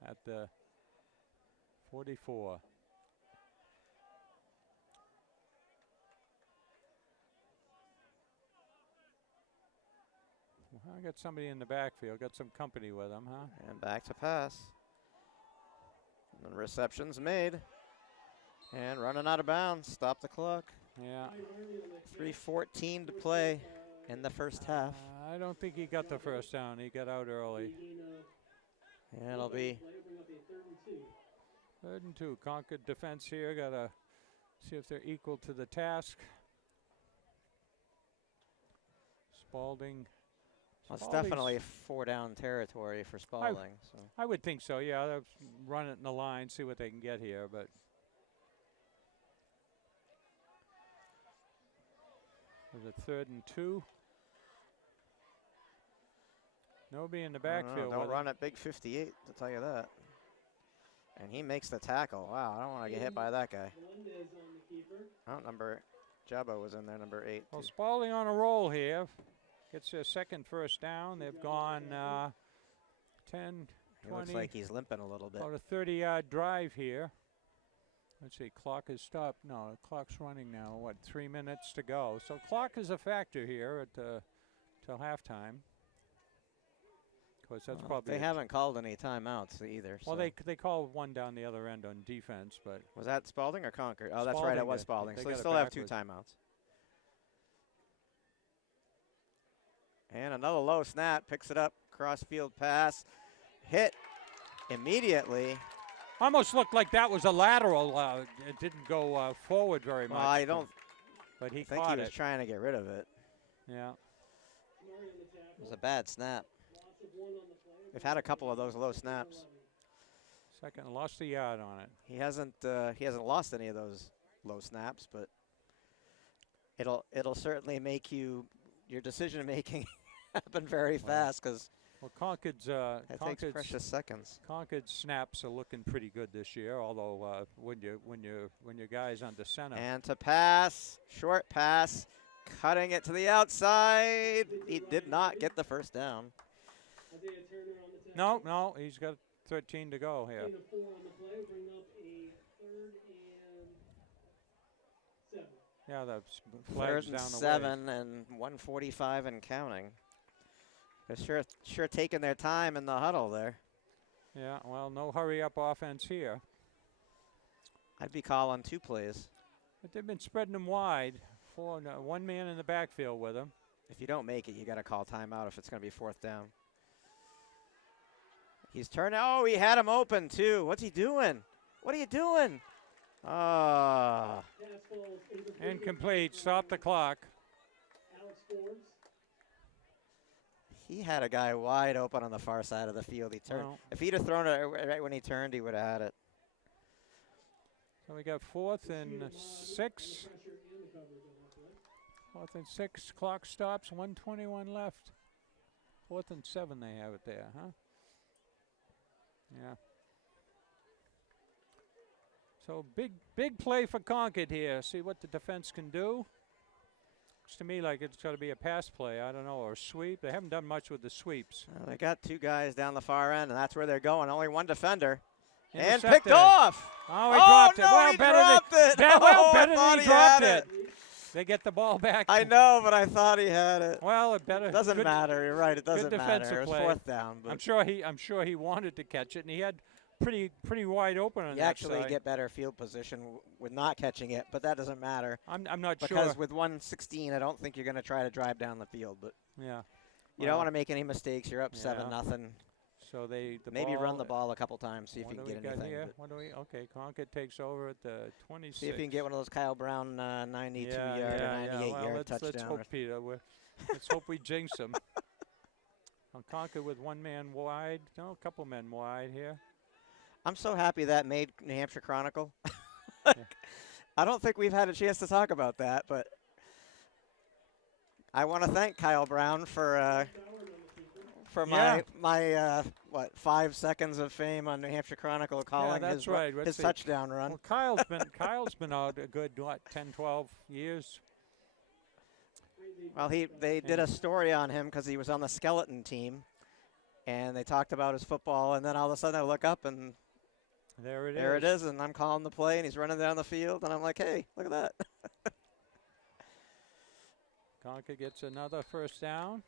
at the 44. Well, I got somebody in the backfield. Got some company with him, huh? And back to pass. And reception's made. And running out of bounds. Stop the clock. Yeah. 3:14 to play in the first half. I don't think he got the first down. He got out early. And it'll be Bring up a 3rd and 2. 3rd and 2. Concord defense here. Got to see if they're equal to the task. Spaulding. well, it's Spaulding's- definitely 4-down territory for Spaulding. So I would think so, yeah. They'll run it in the line, see what they can get here, but For the 3rd and 2. Nobody in the backfield. Don't run at big 58, to tell you that. And he makes the tackle. Wow, I don't want to get hit by that guy. Oh, Jabba was in there, number 8. Well, Spaulding on a roll here. Gets their second first down. They've gone 10, 20. It looks like he's limping a little bit. About a 30-yard drive here. Let's see, clock is stopped. No, the clock's running now. What, 3 minutes to go? So clock is a factor here at till halftime. Of course, that's probably. They haven't called any timeouts either. Well, so. they called one down the other end on defense, but. Was that Spaulding or Concord? Oh, that's Spaulding right, it was did. Spaulding. They So they got it still have 2 backwards. timeouts. And another low snap, picks it up, cross-field pass, hit immediately. Almost looked like that was a lateral. It didn't go forward very much. Well, I don't but he think caught he was it. trying to get rid of it. Yeah. It was a bad snap. They've had a couple of those low snaps. Second, lost a yard on it. He hasn't lost any of those low snaps, but it'll certainly make your decision making happen very fast because Well, Concord's it takes precious seconds. Concord's snaps are looking pretty good this year. Although when your guy's under center. And to pass, short pass, cutting it to the outside. He did not get the first down. No, he's got 13 to go here. Yeah, that's flags 3rd and down the 7 way. and 1:45 and counting. They're sure taking their time in the huddle there. Yeah, well, no hurry up offense here. I'd be calling 2 plays. But they've been spreading them wide. One man in the backfield with them. If you don't make it, you got to call timeout if it's going to be 4th down. He's turning. Oh, he had him open too. What's he doing? What are you doing? Ah. Incomplete. Stop the clock. He had a guy wide open on the far side of the field. He turned. Well. If he'd have thrown it right when he turned, he would have had it. So we got 4th and 6. 4th and 6. Clock stops. 1:21 left. 4th and 7. They have it there, huh? Yeah. So big play for Concord here. See what the defense can do. Looks to me like it's got to be a pass play. I don't know, or a sweep. They haven't done much with the sweeps. Well, they got 2 guys down the far end, and that's where they're going. Only 1 defender. And Intercepted. picked off. Oh, he dropped it. No, Well, he better dropped it. better I thought than he he had dropped it. They get the ball back. I know, but I thought he had it. Well, it better. Doesn't good, matter. You're right. It doesn't good matter. defensive It was play. 4th down. But I'm sure he wanted to catch it, and he had pretty wide open on you that actually side. get better field position with not catching it, but that doesn't matter. I'm not Because sure. with 1:16, I don't think you're going to try to drive down the field. But Yeah. you don't want to make any mistakes. You're up 7-0. So the Maybe ball, run the ball a couple times, see if what you do can we get got anything. here? but What do we? Okay, Concord takes over at the 26. See if you can get one of those Kyle Brown 92-yard yeah, or 98-yard well, let's touchdown. hope, Peter. Let's hope we jinx him. Concord with 1 man wide. No, a couple men wide here. I'm so happy that made New Hampshire Chronicle. Yeah. I don't think we've had a chance to talk about that, but I want to thank Kyle Brown for Yeah. my 5 seconds of fame on New Hampshire Chronicle calling that's right. his Let's see. touchdown run. Well, Kyle's been out a good 10, 12 years. Well, they did a story on him because he was on the skeleton team, and they talked about his football, and then all of a sudden I look up and There it is. there it is, and I'm calling the play, and he's running down the field, and I'm like, hey, look at that. Concord gets another first down.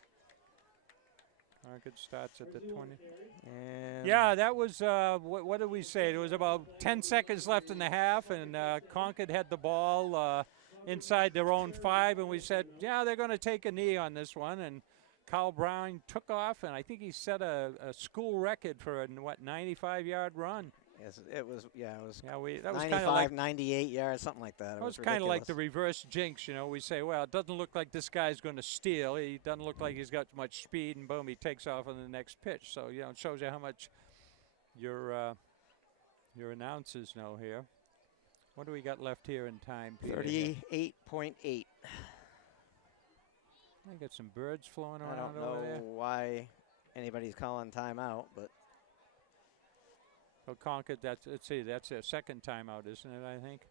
Concord starts at the 20. And Yeah, that was, what did we say? There was about 10 seconds left in the half, and Concord had the ball inside their own 5, and we said, yeah, they're going to take a knee on this one, and Kyle Brown took off, and I think he set a school record for a, 95-yard run. yes, it was Yeah, that was kind 95, of like 98 yards, something like that. It was kind of like the reverse jinx, you know. We say, well, it doesn't look like this guy's going to steal. He doesn't look like he's got much speed, and boom, he takes off on the next pitch. So, you know, it shows you how much your announcers know here. What do we got left here in time, Peter? 38.8. I got some birds flowing I around don't over know there. why anybody's calling timeout, but So Concord, let's see, that's their second timeout, isn't it, I think?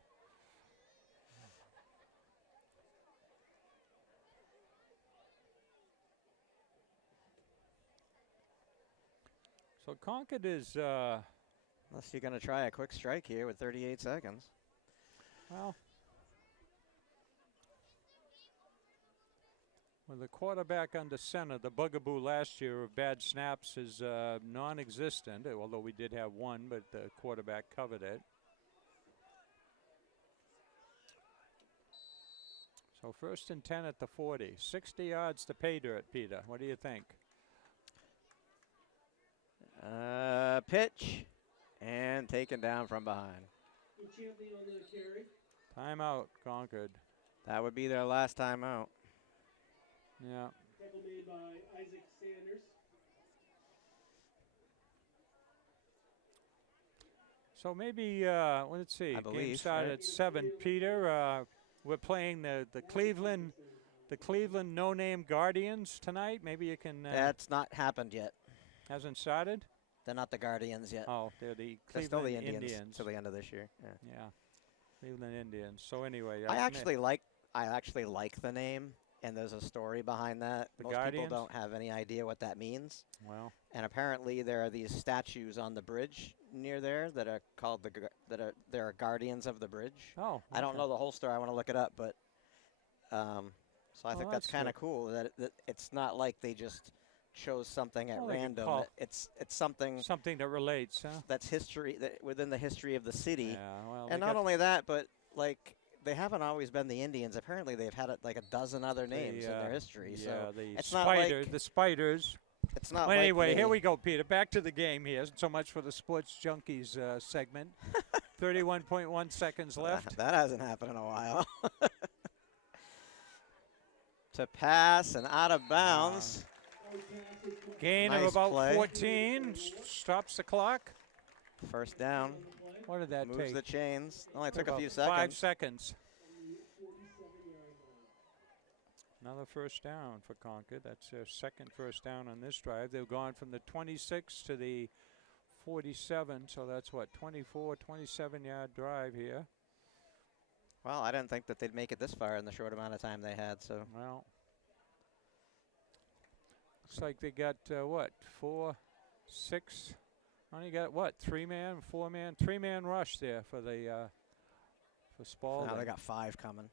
So Concord is, unless you're going to try a quick strike here with 38 seconds. well, with the quarterback under center, the bugaboo last year of bad snaps is non-existent, although we did have one, but the quarterback covered it. So 1st and 10 at the 40. 60 yards to pay dirt, Peter. What do you think? Pitch and taken down from behind. Champion on the carry. Timeout, Concord. That would be their last timeout. Yeah. Tackle made by Isaac Sanders. So maybe, let's see. I Game believe, started right? at 7. Peter, we're playing the Cleveland no-name Guardians tonight. Maybe you can. That's not happened yet. Hasn't started. They're not the Guardians yet. Oh, they're the They're still Cleveland the Indians Indians. till the end of this year. Yeah. Yeah, Cleveland Indians. So anyway, I actually like the name, and there's a story behind that. The Most Guardians? people don't have any idea what that means. Well, And apparently there are these statues on the bridge near there that are called there are guardians of the bridge. oh, I don't okay. know the whole story. I want to look it up, but so I Well, think that's that's kind of good. cool that it's not like they just chose something at Well, they can random. call- It's something Something that relates, huh? that's history within the history of the city. Yeah. Well, And they not got only that, but like they haven't always been the Indians. Apparently, they've had like a dozen other names in their history. Yeah, So the it's not like the spiders. it's not. Well, like anyway, here they- we go, Peter. Back to the game here. So much for the Sports Junkies segment. 31.1 seconds left. That hasn't happened in a while. To pass and out of bounds. Gain of Nice about play. 14. Stops the clock. First down. What did that Moves take? the chains. Only took a About few 5 seconds. seconds. Another first down for Concord. That's their second first down on this drive. They've gone from the 26 to the 47, so that's what, 24, 27-yard drive here. Well, I didn't think that they'd make it this far in the short amount of time they had. So Well, looks like they got, what, 4, 6, only got, what, 3-man, 4-man, 3-man rush there for the, for Spaulding. now they got 5 coming.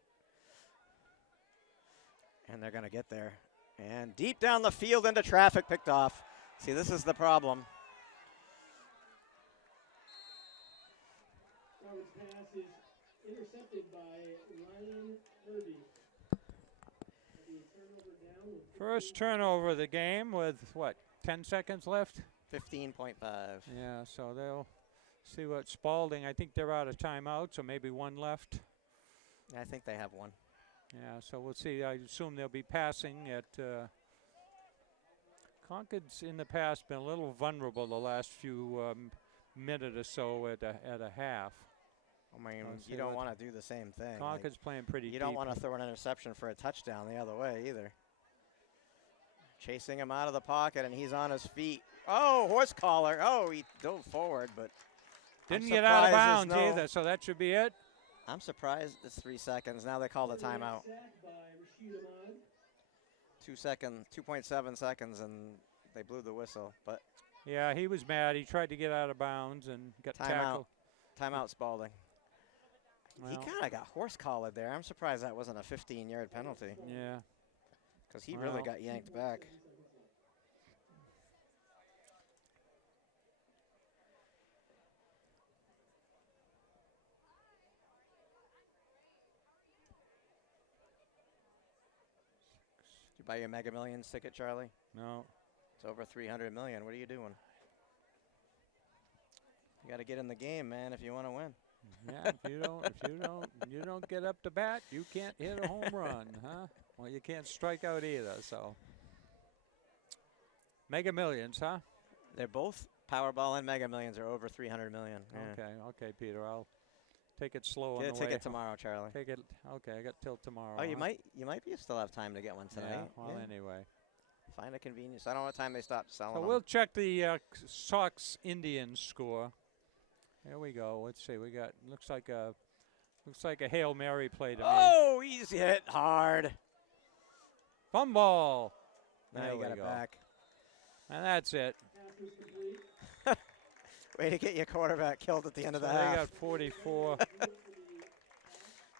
And they're going to get there. And deep down the field into traffic, picked off. See, this is the problem. Howard's pass is intercepted by Ryan Irby. The turnover down with First turnover of the game with, what, 10 seconds left? 15.5. Yeah, so they'll see what Spaulding, I think they're out of timeout, so maybe one left. I think they have one. Yeah, so we'll see. I assume they'll be passing at, Concord's in the past been a little vulnerable the last few minute or so at a half. I mean, Let's see you don't what- want to do the same thing. Like, Concord's playing pretty you deep. don't want to throw an interception for a touchdown the other way either. Chasing him out of the pocket, and he's on his feet. Oh, horse collar. Oh, he dove forward, but I'm Didn't get out of surprised bounds there's no- either, so that should be it. I'm surprised it's 3 seconds. Now they call the timeout. sack by Rashid Ahmad. 2.7 seconds, and they blew the whistle. But Yeah, he was mad. He tried to get out of bounds and got tackled. timeout Spaulding. He Well, kind of got horse collared there. I'm surprised that wasn't a 15-yard penalty yeah. because he really Well. got yanked back. Did you buy your Mega Millions ticket, Charlie? No. It's over 300 million. What are you doing? You got to get in the game, man, if you want to win. Yeah, if you don't get up to bat, you can't hit a home run, huh? Well, you can't strike out either, so. Mega Millions, huh? They're both Powerball and Mega Millions are over 300 million. Yeah. Okay, Peter. I'll take it slow on Get a the way. ticket tomorrow, Charlie. Take it. Okay, I got till tomorrow. Oh, you huh? might still have time to get one tonight. Yeah. Well, anyway. Find a convenience. I don't know what time they stop selling So them. we'll check the Sox Indians score. Here we go. Let's see. We got looks like a Hail Mary play to me. Oh, he's hit hard. Fumble. Now There you we got it go. back. And that's it. Pass was complete. Way to get your quarterback killed at the end of So the they half. got 44.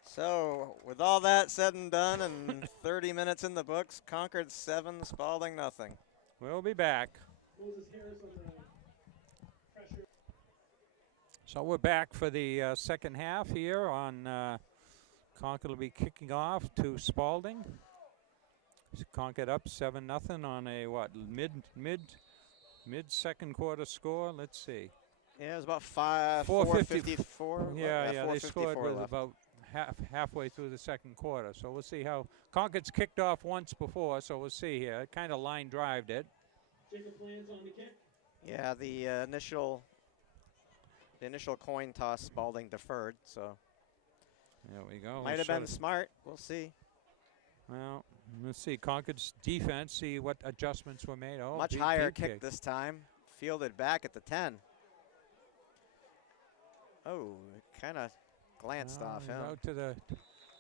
So, with all that said and done and 30 minutes in the books, Concord 7, Spaulding nothing. We'll be back. Moses Harris on the pressure. So we're back for the second half here on Concord will be kicking off to Spaulding. Concord up 7-0 on a mid second quarter score. Let's see. Yeah, it was about 4:54. 4:54. Yeah, they 4:54 scored with left. about halfway through the second quarter. So we'll see how Concord's kicked off once before. So we'll see here. It kind of line drived it. Jacob Lands on the kick. Yeah, the initial coin toss, Spaulding deferred. So There we go. might have been smart. We'll see. Well, let's see. Concord's defense. See what adjustments were made. Oh, Much deep, higher deep kick this time. Fielded back at the 10. Oh, kind of glanced off him. Out to the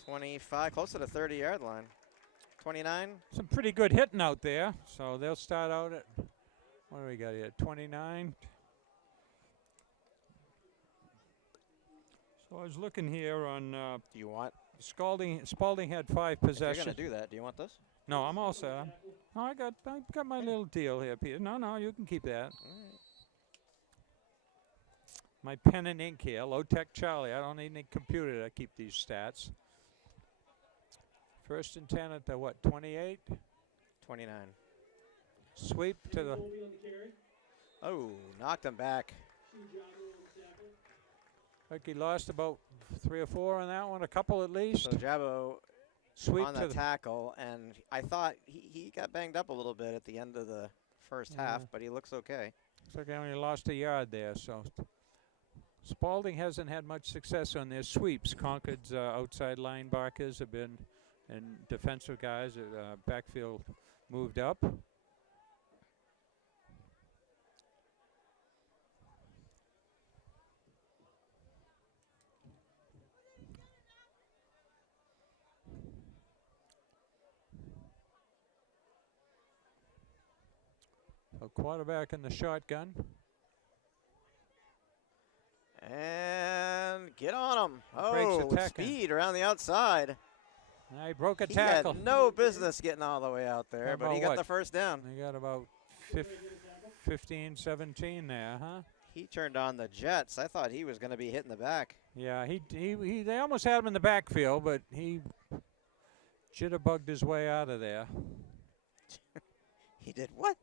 25, close to the 30-yard line. 29. some pretty good hitting out there. So they'll start out at what do we got here? 29. So I was looking here on Do you want? Spaulding had 5 If you're possessions. going to do that, do you want this? No, I'm all set. No, I got my little deal here, Peter. No, you can keep that. My pen and ink here, low-tech Charlie. I don't need any computer to keep these stats. 1st and 10 at the, 28? 29. Sweep to the, Colby on the carry. Oh, knocked him back. Two Jabo on the tackle. like he lost about 3 or 4 on that one, a couple at least. So Jabo Sweep on to the the, tackle, and I thought he got banged up a little bit at the end of the first half, but he looks okay. looks like I only lost a yard there, so. Spaulding hasn't had much success on their sweeps. Concord's outside linebackers have been, and defensive guys, backfield moved up. So quarterback in the shotgun. And get on him. Breaks Oh, a with tackle. speed around the outside. He broke a He tackle. had no business getting all the way out there, but he About got what? the first down. They got about 15, 17 there, huh? He turned on the jets. I thought he was going to be hitting the back. Yeah, they almost had him in the backfield, but he jitterbugged his way out of there. He did what?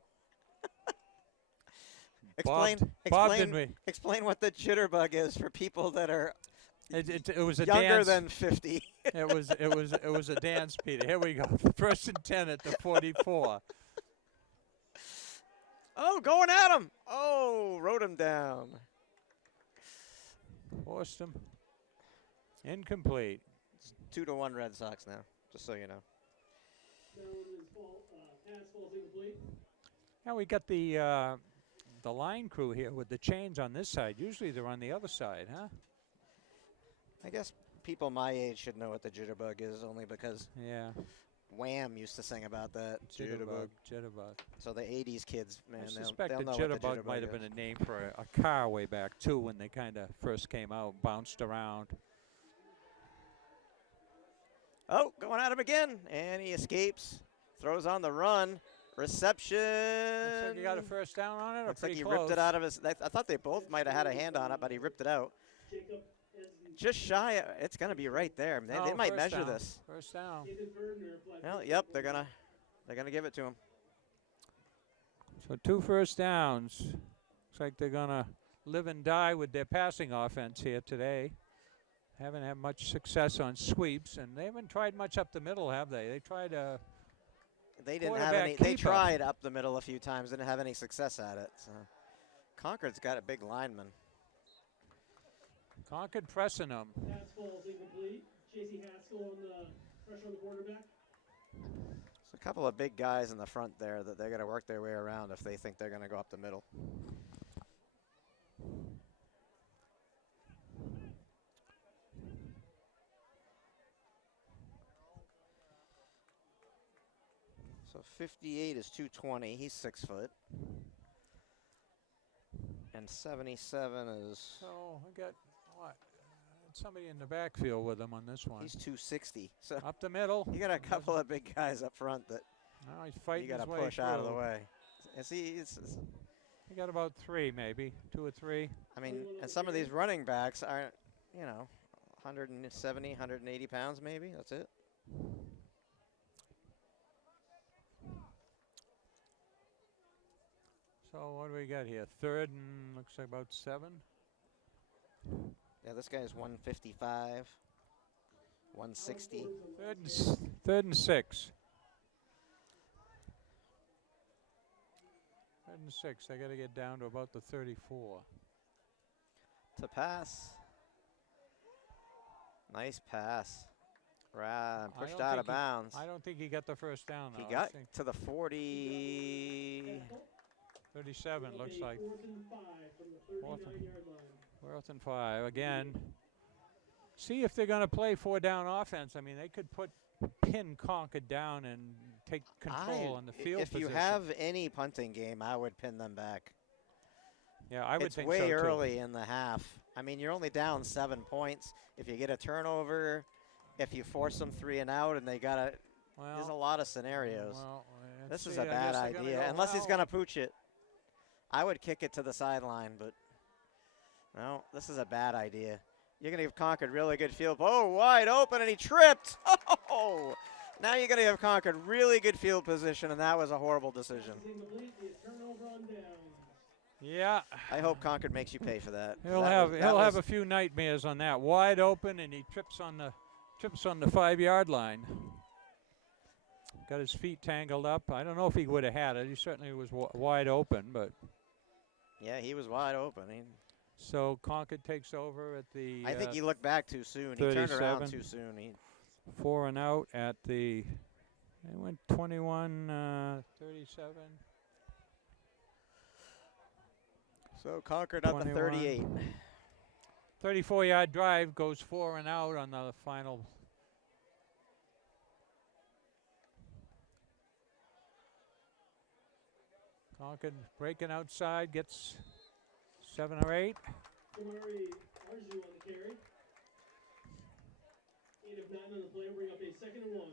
Bobbed Explain what the jitterbug is for people that are it was a younger dance. than 50. It was a dance, Peter. Here we go. 1st and 10 at the 44. Oh, going at him. Oh, wrote him down. Forced him. Incomplete. It's 2-1 Red Sox now, just so you know. Maryland's pass falls incomplete. Now we got the line crew here with the chains on this side. Usually they're on the other side, huh? I guess people my age should know what the jitterbug is, only because Yeah. Wham used to sing about that. Jitterbug. So the 80s kids, man, I they'll suspect know the what the jitterbug might have is. been a name for a car way back, too, when they kind of first came out, bounced around. Oh, going at him again, and he escapes. Throws on the run. Reception. Looks like you got a first down on it, or Looks like pretty he close. ripped it out of his. I thought they both might have had a hand on it, but he ripped it out. Jacob has Just shy. It's going to be right there. They No, might first measure down. this. First down. Nathan Verdner applied Well, for yep, the they're gonna give it to him. So 2 first downs. Looks like they're going to live and die with their passing offense here today. Haven't had much success on sweeps, and they haven't tried much up the middle, have they? They tried They didn't have quarterback any. They keeper. tried up the middle a few times, didn't have any success at it. So Concord's got a big lineman. Concord pressing them. Pass falls incomplete. JC Haskell on the pressure on the quarterback. There's a couple of big guys in the front there that they're going to work their way around if they think they're going to go up the middle. So 58 is 220. He's 6 foot. And 77 is. So I got what? Somebody in the backfield with him on this one. He's 260. So Up the middle. you got a couple of big guys up front that Now he's fighting you got his to way push out of the through. way. And see, it's He got about 3, maybe 2 or 3. I mean, and some of these running backs aren't, 170, 180 pounds maybe. That's it. So what do we got here? 3rd and looks like about 7. Yeah, this guy's 155, 160. 3rd and 6. 3rd and 6. They got to get down to about the 34. To pass. Nice pass. Pushed out of bounds. I don't think he got the first down, though. He got to the 40. 37 looks like. 4th and 5 from the 39-yard line. 4th and 5 again. See if they're going to play 4-down offense. I mean, they could pin Concord down and take control on the field If you position. have any punting game, I would pin them back. Yeah, I would It's think way so too. early in the half. I mean, you're only down 7 points. If you get a turnover, if you force them 3 and out, and they got to. There's a lot of scenarios. Well, This is see, a I bad guess they're gonna idea, go unless he's well. going to pooch it. I would kick it to the sideline, but no, this is a bad idea. You're going to give Concord really good field. Oh, wide open, and he tripped. Oh, now you're going to give Concord really good field position, and that was a horrible decision. Pass is incomplete. The turnover on downs. Yeah. I hope Concord makes you pay for that. He'll have a few nightmares on that. Wide open, and he trips on the 5-yard line. Got his feet tangled up. I don't know if he would have had it. He certainly was wide open, but. Yeah, he was wide open. So Concord takes over at the. I think he looked back too soon. He turned around 37. too soon. 4 and out at the. They went 21, 37. So Concord at the 38. 34-yard drive goes 4 and out on the final. Concord breaking outside, gets 7 or 8. Kamari Arzu on the carry. 8 of 9 on the play. Bring up a 2nd and 1.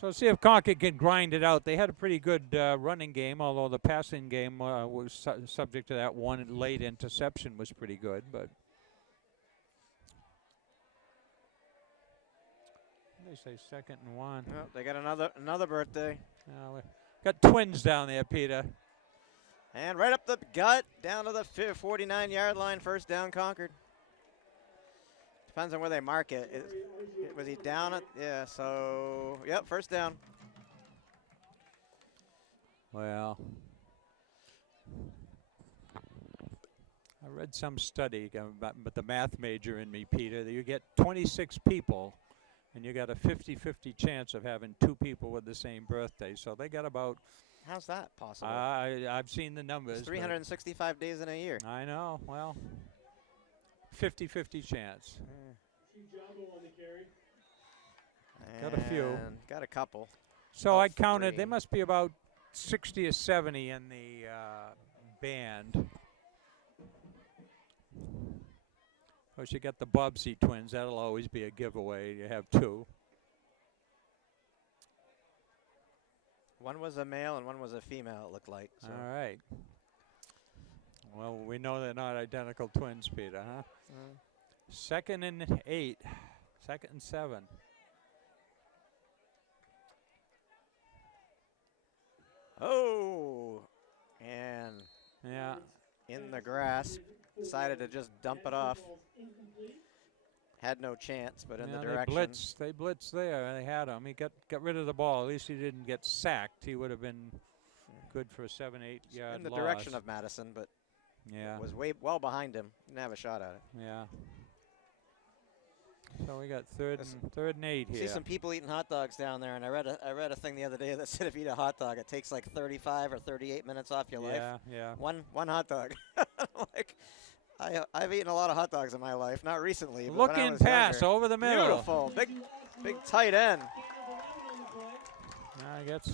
So see if Concord can grind it out. They had a pretty good running game, although the passing game was subject to that one late interception was pretty good. But they say 2nd and 1. Oh, they got another birthday. We got twins down there, Peter. And right up the gut, down to the 49-yard line, 1st down Concord. Depends on where they mark it. Was he down it? Yeah, so, yep, 1st down. Well, I read some study about the math major in me, Peter, that you get 26 people, and you got a 50-50 chance of having 2 people with the same birthday. So they got about. How's that possible? I've seen the numbers. It's 365 days in a year. I know. Well, 50-50 chance. Jabo on the carry. Got a few. Got a couple. So I About counted. 3. There must be about 60 or 70 in the band. Of course, you got the Bobsey twins. That'll always be a giveaway. You have 2. One was a male and one was a female, it looked like. So. All right. Well, we know they're not identical twins, Peter, huh? 2nd and 8. 2nd and 7. Oh, and Yeah. in the grass, decided to just dump it off. Had no chance, but in the direction. They blitzed there. They had him. He got rid of the ball. At least he didn't get sacked. He would have been good for a 7-8 yard in the loss. direction of Madison, but Yeah. was way well behind him. Didn't have a shot at it. Yeah. So we got third and 8 here. See some people eating hot dogs down there, and I read a thing the other day that said if you eat a hot dog, it takes like 35 or 38 minutes off your life. Yeah, yeah. One hot dog. Like, I've eaten a lot of hot dogs in my life, not recently. But when I Looking was pass younger. over the middle. Beautiful, big tight end. I guess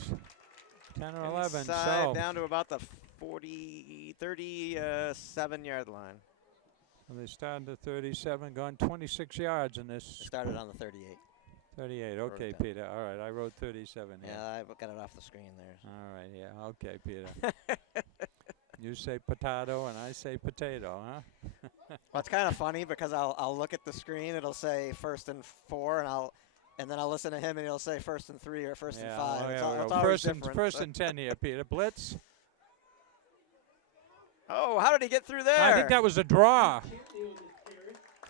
10 or 11. Inside So down to about the 37-yard line. well, they started at 37, gone 26 yards in this. Started on the 38. 38. Okay, that. Peter. All right, I wrote 37 here. Yeah, I got it off the screen there. All right, yeah. Okay, Peter. You say potato and I say potato, huh? Well, it's kind of funny because I'll look at the screen. It'll say 1st and 4, and then I'll listen to him and he'll say 1st and 3 or 1st and 5. Oh, It's yeah, always first different. and 10 here, Peter. Blitz. Oh, how did he get through there? I think that was a draw.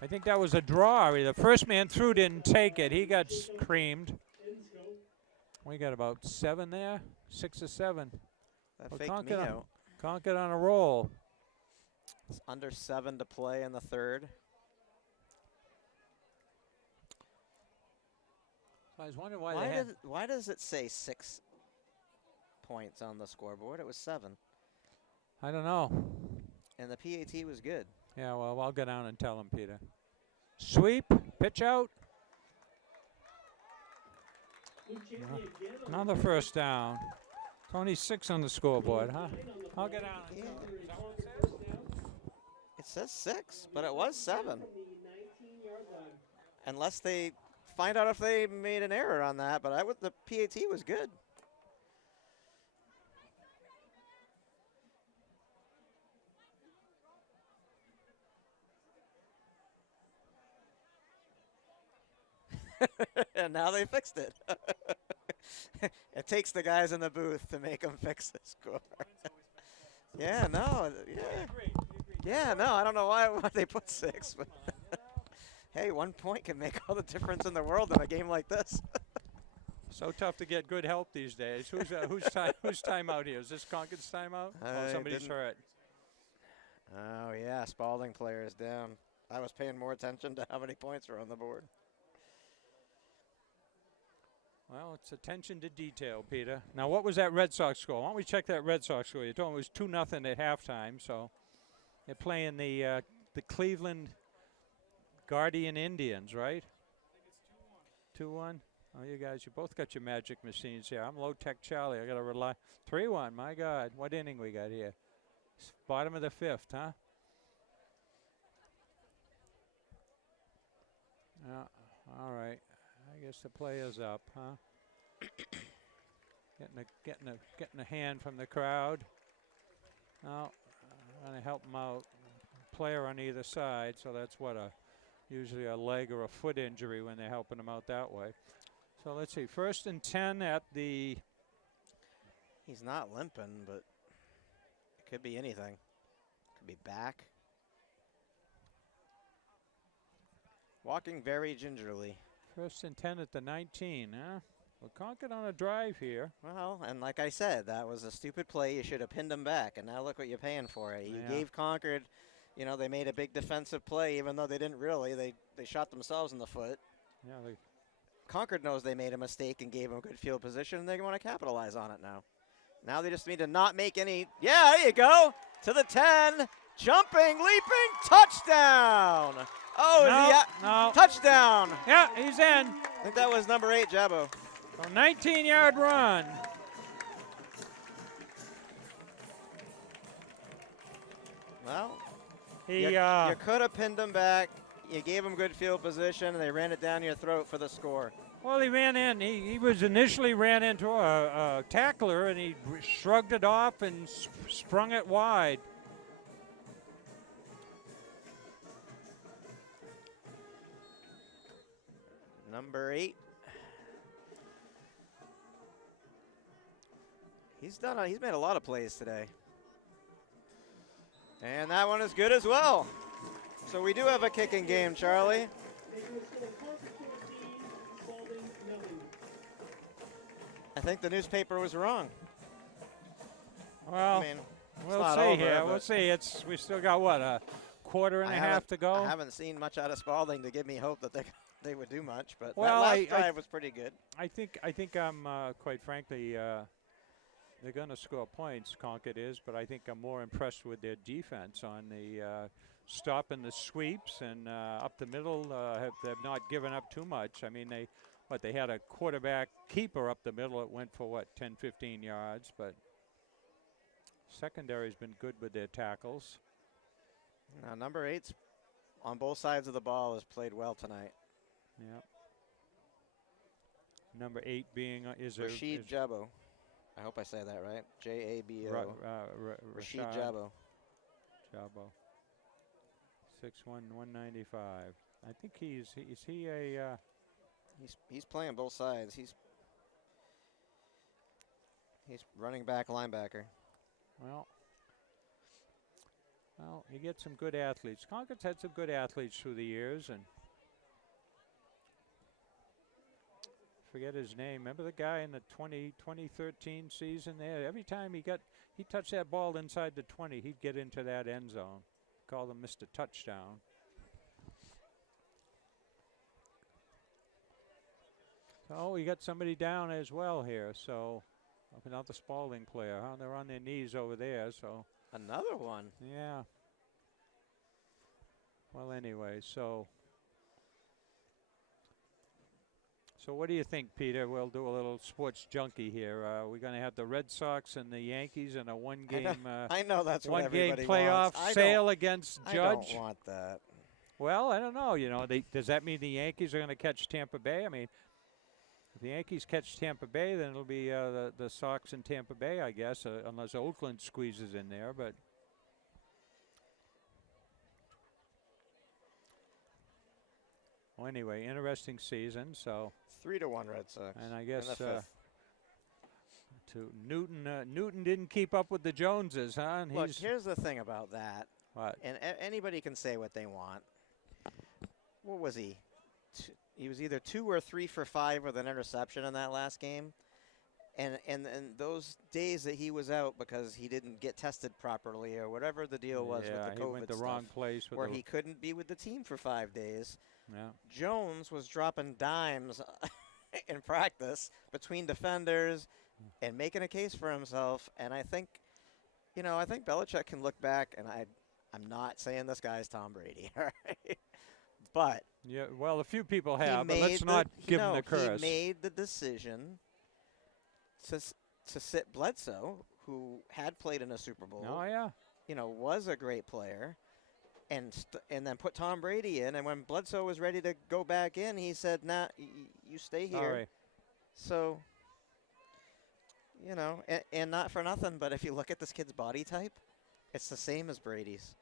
I think that was a draw. The first man through didn't take it. He got creamed. We got about 7 there, 6 or 7. That Well, faked me out. Concord on a roll. It's under 7 to play in the 3rd. I was wondering why does it say 6 points on the scoreboard? It was 7. I don't know. And the PAT was good. Yeah, well, I'll go down and tell him, Peter. Sweep, pitch out. Another first down. It's only 6 on the scoreboard, huh? I'll get down and tell him. Is that what it says? It says 6, but it was 7. Unless they find out if they made an error on that, but the PAT was good. And now they fixed it. It takes the guys in the booth to make them fix the score. Yeah, no, yeah, no, I don't know why they put 6, but hey, 1 point can make all the difference in the world in a game like this. So tough to get good help these days. Who's timeout here? Is this Concord's timeout? Oh, somebody's hurt. Oh yeah, Spaulding player is down. I was paying more attention to how many points were on the board. Well, it's attention to detail, Peter. Now, what was that Red Sox score? Why don't we check that Red Sox score? You told me it was 2-0 at halftime, so they're playing the Cleveland Guardian Indians, right? 2-1. Oh, you guys, you both got your magic machines here. I'm low-tech Charlie. I got to rely. 3-1, my God. What inning we got here? Bottom of the 5th, huh? All right. I guess the player's up, huh? Getting a hand from the crowd. Now, I'm going to help him out. Player on either side, so that's what usually a leg or a foot injury when they're helping him out that way. So let's see. 1st and 10 at the. He's not limping, but it could be anything. Could be back. Walking very gingerly. 1st and 10 at the 19, huh? Well, Concord on a drive here. Well, and like I said, that was a stupid play. You should have pinned him back, and now look what you're paying for it. You gave Concord, they made a big defensive play, even though they didn't really. They shot themselves in the foot. Yeah, Concord knows they made a mistake and gave them good field position, and they want to capitalize on it now. Now they just need to not make any. Yeah, there you go. To the 10. Jumping, leaping, touchdown. Oh, no. Touchdown. Yeah, he's in. I think that was number 8, Jabbo. A 19-yard run. Well, you could have pinned him back. You gave him good field position, and they ran it down your throat for the score. Well, he ran in. He was initially ran into a tackler, and he shrugged it off and sprung it wide. Number 8. He's made a lot of plays today. And that one is good as well. So we do have a kicking game, Charlie. I think the newspaper was wrong. Well, I mean, it's we'll not see over, here. We'll but see. We still got what, a quarter and a half to go. I haven't seen much out of Spaulding to give me hope that they would do much. But Well, that last drive was pretty good. I think I'm quite frankly they're going to score points. Concord is, but I think I'm more impressed with their defense on the stopping the sweeps and up the middle. They've not given up too much. I mean, they had a quarterback keeper up the middle. It went for 10, 15 yards, but secondary's been good with their tackles. Now, number 8's on both sides of the ball has played well tonight. Yeah. Number 8 being Rashid Jabo. I hope I say that right. Jabo. Rashid Jabo. Jabo. 6'1", 195. I think is he a? He's playing both sides. He's running back, linebacker. Well, you get some good athletes. Concord's had some good athletes through the years, and forget his name. Remember the guy in the 2013 season there? Every time he touched that ball inside the 20, he'd get into that end zone. Called him Mr. Touchdown. Oh, we got somebody down as well here. So another Spaulding player. Huh? They're on their knees over there. So another one. Yeah. Well, anyway, so what do you think, Peter? We'll do a little sports junkie here. We're going to have the Red Sox and the Yankees in a one-game I know that's what one-game everybody playoff wants. sale against Judge. I don't want that. Well, I don't know. You know, does that mean the Yankees are going to catch Tampa Bay? I mean, if the Yankees catch Tampa Bay, then it'll be the Sox and Tampa Bay, I guess, unless Oakland squeezes in there. But well, anyway, interesting season. So 3-1 Red Sox. And I guess to Newton didn't keep up with the Joneses, huh? And look, here's the thing about that. What? And anybody can say what they want. What was he? He was either 2 or 3 for 5 with an interception in that last game. And those days that he was out because he didn't get tested properly or whatever the deal was with the COVID he went the stuff, wrong place where he couldn't be with the team for 5 days. Yeah. Jones was dropping dimes in practice between defenders and making a case for himself. And I think Belichick can look back, and I'm not saying this guy's Tom Brady, all right? But yeah, well, a few people have, but let's not give him the curse. He made the decision to sit Bledsoe, who had played in a Super Bowl. Oh yeah. Was a great player, and then put Tom Brady in. And when Bledsoe was ready to go back in, he said, "Nah, you stay here." All right. So, and not for nothing, but if you look at this kid's body type, it's the same as Brady's.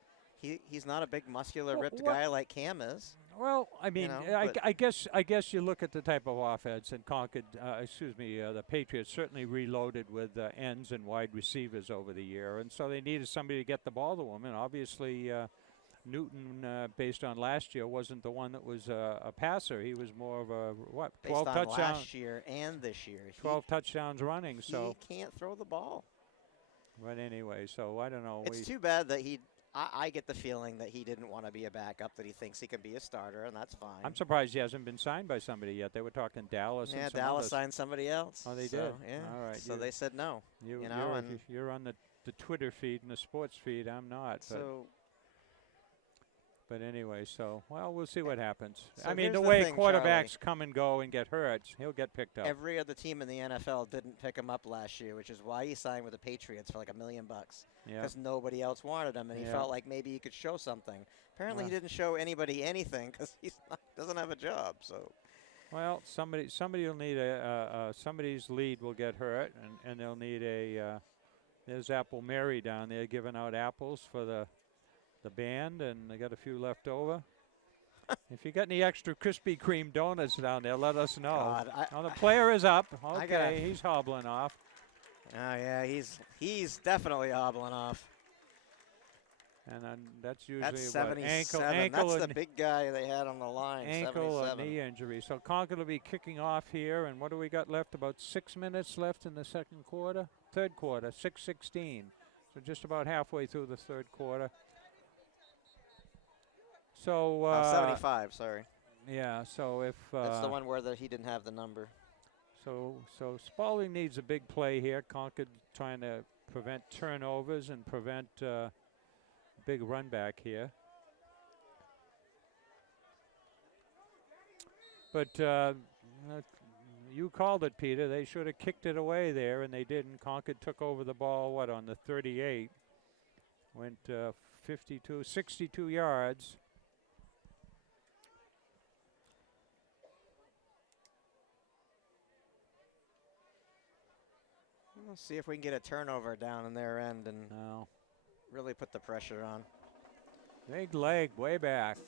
He's not a big, muscular, ripped guy like Cam is. Well, I mean, I guess you look at the type of offense, and Concord, the Patriots certainly reloaded with ends and wide receivers over the year, and so they needed somebody to get the ball to them. And obviously, Newton, based on last year, wasn't the one that was a passer. He was more of a 12 touchdowns last year and this year. 12 touchdowns running. So he can't throw the ball. But anyway, so I don't know. It's too bad that I get the feeling that he didn't want to be a backup, that he thinks he can be a starter, and that's fine. I'm surprised he hasn't been signed by somebody yet. They were talking Dallas. Yeah, and some Dallas others. Signed somebody else. Oh, they so, did? Yeah. All right. So they said no. You're on the Twitter feed and the sports feed. I'm not. But anyway, we'll see what happens. So I mean, the here's way thing, quarterbacks come and go and get hurt, he'll get picked up. Every other team in the NFL didn't pick him up last year, which is why he signed with the Patriots for like $1 million. Yeah. Because nobody else wanted him, and he felt like maybe he could show something. Apparently, he didn't show anybody anything because he doesn't have a job. So, well, somebody will need somebody's lead will get hurt, and they'll need there's Apple Mary down there giving out apples for the band, and they got a few left over. If you got any extra Krispy Kreme donuts down there, let us know. God, the player is up. Okay, he's hobbling off. Oh yeah, he's definitely hobbling off. And then that's usually That's what, 77. ankle That's and the big guy they had on the line. ankle or 77. knee injury. So Concord will be kicking off here. And what do we got left? About 6 minutes left in the second quarter? Third quarter, 6:16. So just about halfway through the third quarter. So 75. Sorry. yeah. So if That's the one where he didn't have the number. so Spaulding needs a big play here. Concord trying to prevent turnovers and prevent big run back here. But you called it, Peter. They should have kicked it away there, and they didn't. Concord took over the ball, on the 38. Went 62 yards. Let's see if we can get a turnover down in their end and No. really put the pressure on. Big leg way back.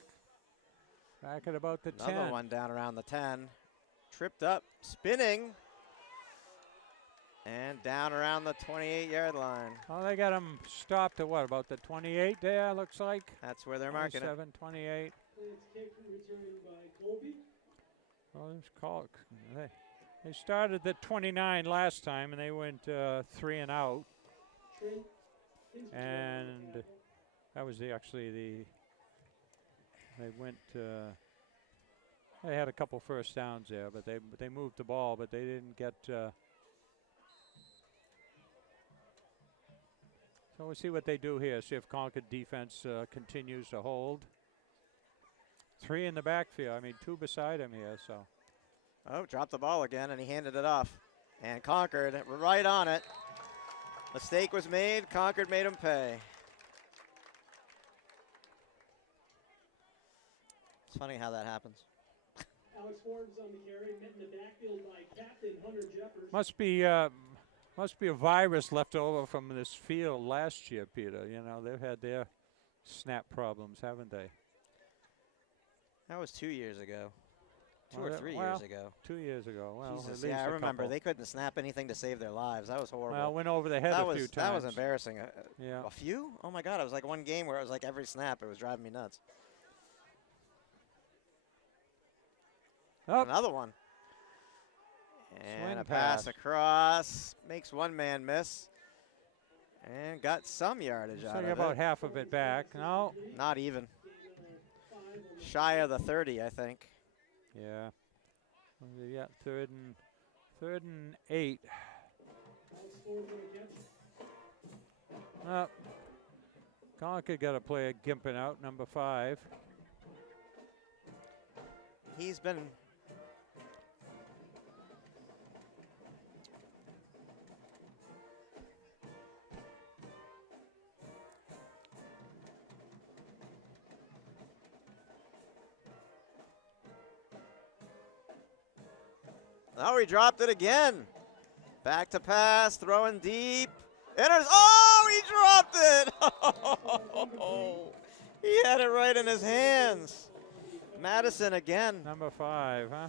Back at about the 10. Another one down around the 10. Tripped up, spinning. And down around the 28-yard line. Oh, they got him stopped at what, about the 28 there, looks like? That's where they're marking it. 27, 28. It's kick returned by Colby. Well, it's called. They started at 29 last time, and they went 3 and out. Trent Hinsdale And tackle. that was they went. They had a couple first downs there, but they moved the ball, but they didn't get. So we'll see what they do here. See if Concord defense continues to hold. 3 in the backfield. I mean, 2 beside him here. So. Oh, dropped the ball again, and he handed it off. And Concord, right on it. Mistake was made. Concord made him pay. It's funny how that happens. Alex Forbes on the carry, met in the backfield by Captain Hunter Jeffers. Must be a virus left over from this field last year, Peter. You know, they've had their snap problems, haven't they? That was 2 years ago. Two Well, or 3 well, years ago. 2 years ago. Well, Jesus, at least yeah, I a remember. couple. They couldn't snap anything to save their lives. That was horrible. Well, went over the head that a was, few times. That was embarrassing. Yeah. A few? Oh, my God. It was like one game where it was like every snap. It was driving me nuts. Oh, Another one. And Swing a pass pass. across. Makes one man miss. And got some yardage so out you of about it. half of it back. No. Not even. Shy of the 30, I think. Yeah. Yeah. Third and 8. Alex Forbes on a catch. Concord got a player gimping out, number 5. He's been oh, he dropped it again. Back to pass, throwing deep. Oh, he dropped it. He had it right in his hands. Madison again. Number 5, huh?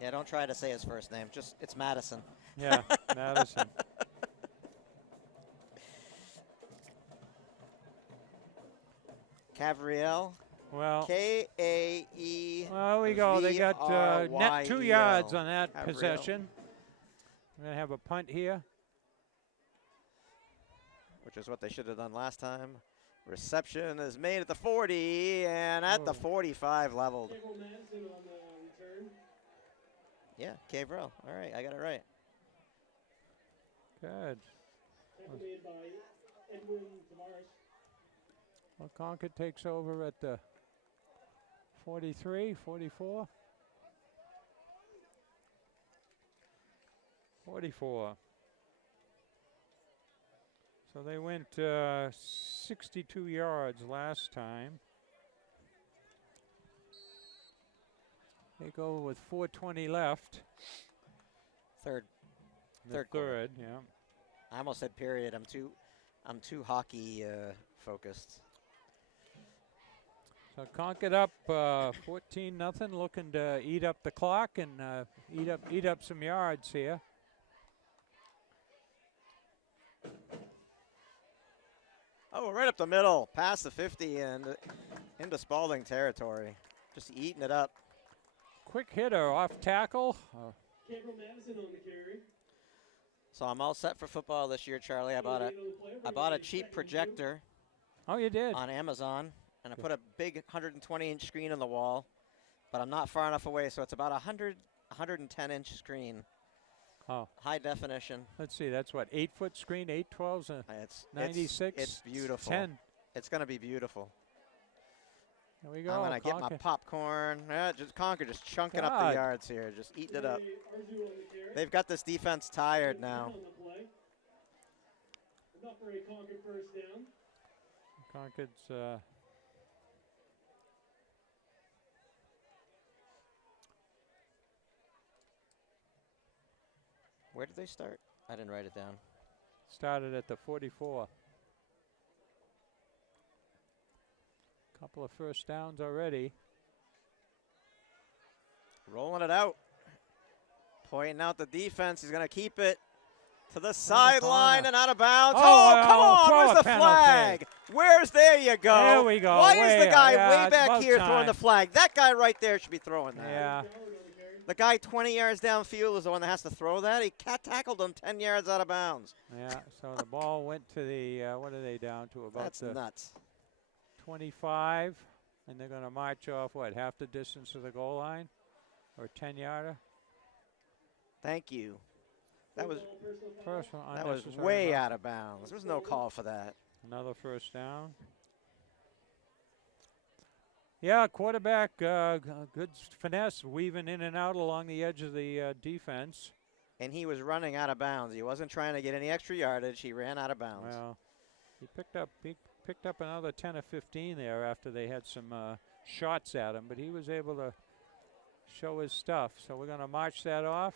Yeah, don't try to say his first name. Just, it's Madison. Yeah, Madison. Cavriel. Well, K-A-E. well, we go. They got net 2 yards on that Cavriel. possession. We're going to have a punt here. Which is what they should have done last time. Reception is made at the 40 and at the 45 leveled. Gabriel Madison on the return. Yeah, Cavriel. All right, I got it right. Good. Tackle made by Edwin Tavares. Well, Concord takes over at the 43, 44. 44. So they went 62 yards last time. They go with 4:20 left. Third. The Third quarter. third, yeah. I almost said period. I'm too hockey focused. So Concord up 14-0, looking to eat up the clock and eat up some yards here. Oh, right up the middle, past the 50 and into Spaulding territory. Just eating it up. Quick hitter off tackle. Gabriel Madison on the carry. So I'm all set for football this year, Charlie. I bought a cheap projector. Oh, you did? On Amazon, and I put a big 120-inch screen on the wall, but I'm not far enough away, so it's about 110-inch screen. Oh. High definition. Let's see, that's what, 8-foot screen, 812s, it's 96? It's beautiful. 10. It's going to be beautiful. There we go. I'm going to get my popcorn. Concord just chunking up the yards here, just eating it up. They've got this defense tired now. Enough for a Concord first down. Concord's Where did they start? I didn't write it down. Started at the 44. Couple of first downs already. Rolling it out. Pointing out the defense. He's going to keep it to the sideline and out of bounds. Oh, come on. Where's the flag? There you go. There we go. Why is the guy way back here time. throwing the flag? That guy right there should be throwing that. Yeah. The guy 20 yards downfield is the one that has to throw that. He tackled him 10 yards out of bounds. Yeah, so the ball went to the, what are they down to? About That's nuts. 25, and they're going to march off, what, half the distance to the goal line? Or 10-yarder? Thank you. That was personal, way out of bounds. There was no call for that. Another first down. Yeah, quarterback, good finesse, weaving in and out along the edge of the defense. And he was running out of bounds. He wasn't trying to get any extra yardage. He ran out of bounds. Well, he picked up another 10 or 15 there after they had some shots at him, but he was able to show his stuff. So we're going to march that off.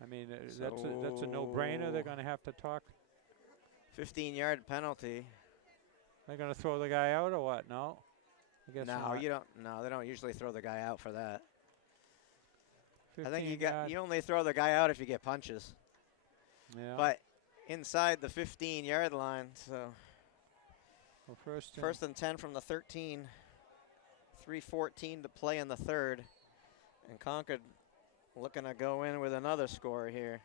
I mean, that's a no-brainer. They're going to have to talk. 15-yard penalty. They're going to throw the guy out or what? No. I guess no, not. you don't. No, they don't usually throw the guy out for that. I think you only throw the guy out if you get punches. Yeah. But inside the 15-yard line, so well, first and 10 from the 13. 3:14 to play in the third, and Concord looking to go in with another score here.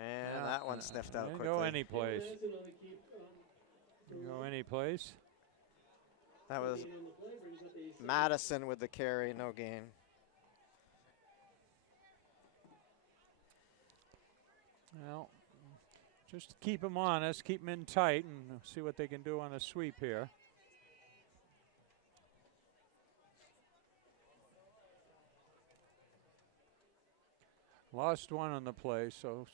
And that one sniffed out quickly. Go any place. Go any place. That was Madison with the carry, no gain. Well, just keep them honest, keep them in tight, and see what they can do on a sweep here. Lost one on the play, so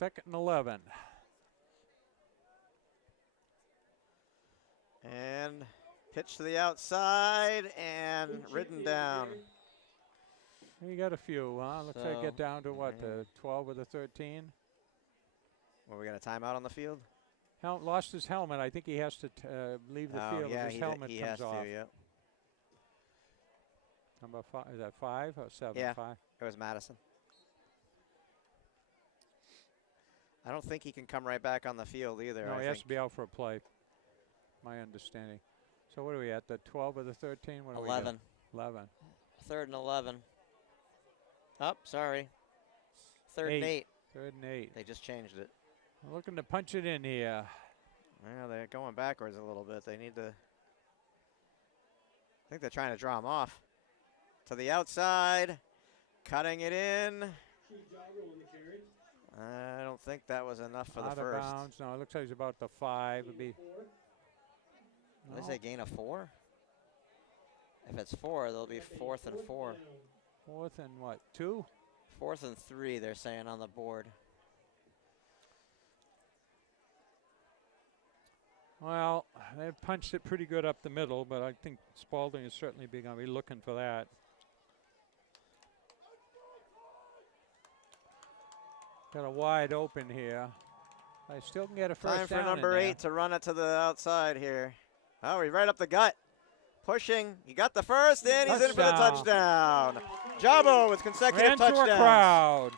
2nd and 11. And pitch to the outside and ridden down. You got a few, huh? Looks like get down to what, the 12 or the 13? Well, we got a timeout on the field? Lost his helmet. I think he has to leave the field if his helmet comes off. Yeah. Number 5, is that 5 or 7? Yeah, 5? It was Madison. I don't think he can come right back on the field either. No, he has to be out for a play, my understanding. So what are we at, the 12 or the 13? What 11. 11. 3rd and 11. Oh, sorry. 3rd and 8. 3rd and 8. They just changed it. We're looking to punch it in here. Well, they're going backwards a little bit. They need to. I think they're trying to draw him off. To the outside. Cutting it in. I don't think that was enough for the first. Out of bounds. No, it looks like he's about the 5. It'd be. They say gain of 4? If it's 4, they'll be 4th and 4. 4th and what, 2? 4th and 3, they're saying on the board. Well, They punched it pretty good up the middle, but I think Spaulding is certainly going to be looking for that. Got a wide open here. I still can get a first Time for down number in there. 8 to run it to the outside here. Oh, he's right up the gut. Pushing. He got the first, and he's in for the touchdown. Jabo with consecutive Ran through touchdowns. a crowd.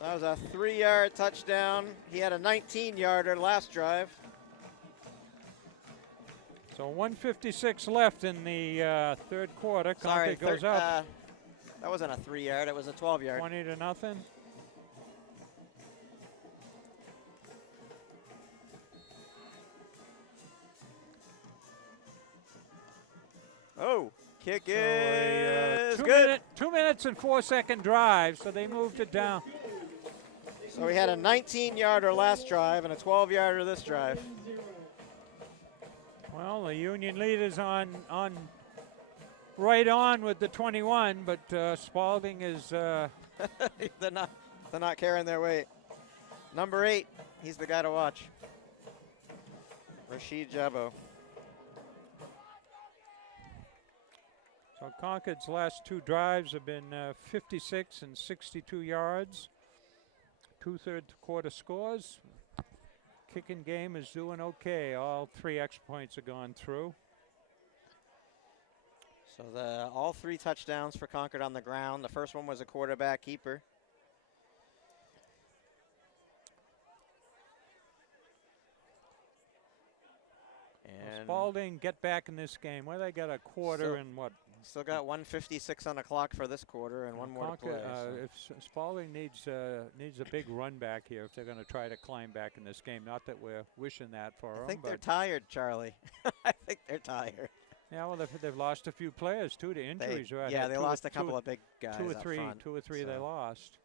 That was a 3-yard touchdown. He had a 19-yarder last drive. So 1:56 left in the third quarter. Sorry, Concord goes up. That wasn't a 3-yard. It was a 12-yard. 20-0. Oh, kick So is a good. 2 minutes and 4-second drive, so they moved it down. So we had a 19-yarder last drive and a 12-yarder this drive. Well, the Union leaders right on with the 21, but Spaulding is they're not carrying their weight. Number 8, he's the guy to watch. Rashid Jabo. so Concord's last 2 drives have been 56 and 62 yards. 2/3 quarter scores. Kicking game is doing okay. All 3 extra points have gone through. So all 3 touchdowns for Concord on the ground. The first one was a quarterback keeper. And Spaulding get back in this game. Well, they got a quarter and what? still got 1:56 on the clock for this quarter and one more to play. Concord, So. if Spaulding needs a big run back here, if they're going to try to climb back in this game. Not that we're wishing that for them. I think they're but tired, Charlie. I think they're tired. yeah, well, they've lost a few players too to injuries. Right? Yeah, Had they lost a couple of big guys. two or up three front, they so. lost.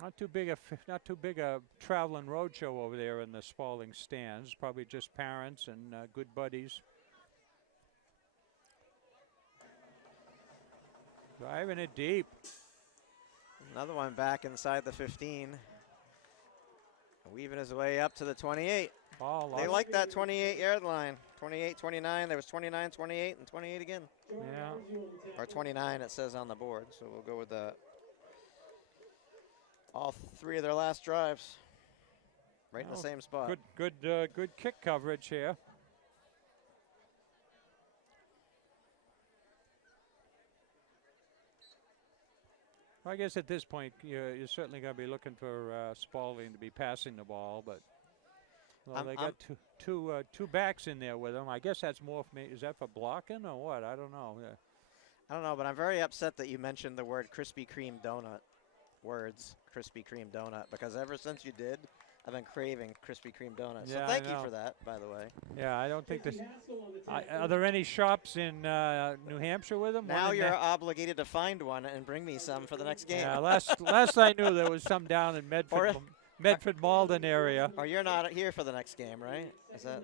Not too big a traveling roadshow over there in the Spaulding stands. Probably just parents and good buddies. Driving it deep. Another one back inside the 15. Weaving his way up to the 28. Ball They lost. like that 28-yard line. 28, 29. There was 29, 28, and 28 again. Yeah. Or 29 it says on the board, so we'll go with that. All 3 of their last drives. Right in the Oh, same spot. Good kick coverage here. I guess at this point you're certainly going to be looking for Spaulding to be passing the ball, but well, they got two backs in there with them. I guess that's more for me. Is that for blocking or what? I don't know. Yeah. I don't know, but I'm very upset that you mentioned the word Krispy Kreme donut. Krispy Kreme donut, because ever since you did, I've been craving Krispy Kreme donuts. Yeah, so thank I you know. for that, by the way. Yeah, I don't think this. Are there any shops in New Hampshire with them? Now you're obligated to find one and bring me some for the next game. Yeah, last I knew there was some down in Medford Malden area. Or you're not here for the next game, right? Is that?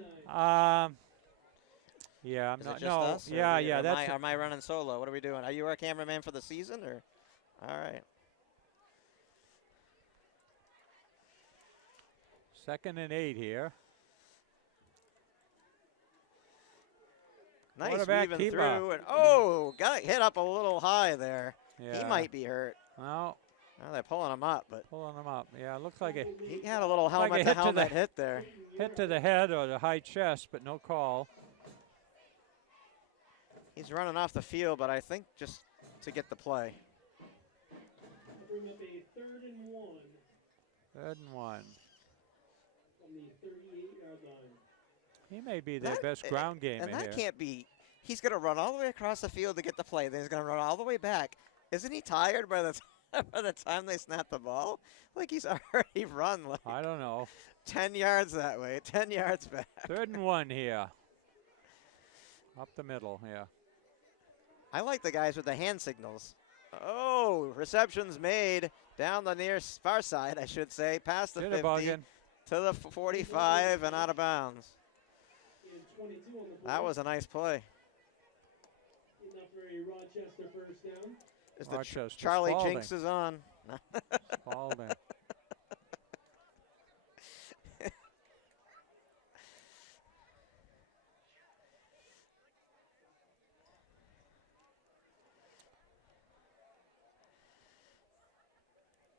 Yeah, I'm Is not. it just No, us, or yeah, we- yeah. Am That's am I running solo? What are we doing? Are you our cameraman for the season, or? All right. 2nd and 8 here. Nice Quarterback weaving keeper. through, and got hit up a little high there. Yeah. He might be hurt. Well, Oh, they're pulling him up, but pulling him up. Yeah, looks like a he had a little Like a helmet hit to to helmet the- hit there. hit to the head or the high chest, but no call. He's running off the field, but I think just to get the play. Bring up a 3rd and 1 3rd and 1. from the 38-yard line. He may be their That- best ground game And that here. can't be. He's going to run all the way across the field to get the play. Then he's going to run all the way back. Isn't he tired by the by the time they snap the ball? Like he's already run like I don't know. 10 yards that way, 10 yards back. 3rd and 1 here. Up the middle, yeah. I like the guys with the hand signals. Oh, receptions made down the near far side, I should say, past the 50 Jitterbugging. to the 45 and out of bounds. And 22 on the board. That was a nice play. Enough for a Rochester first down. Is the Rochester Charlie Spaulding. Jinx is on.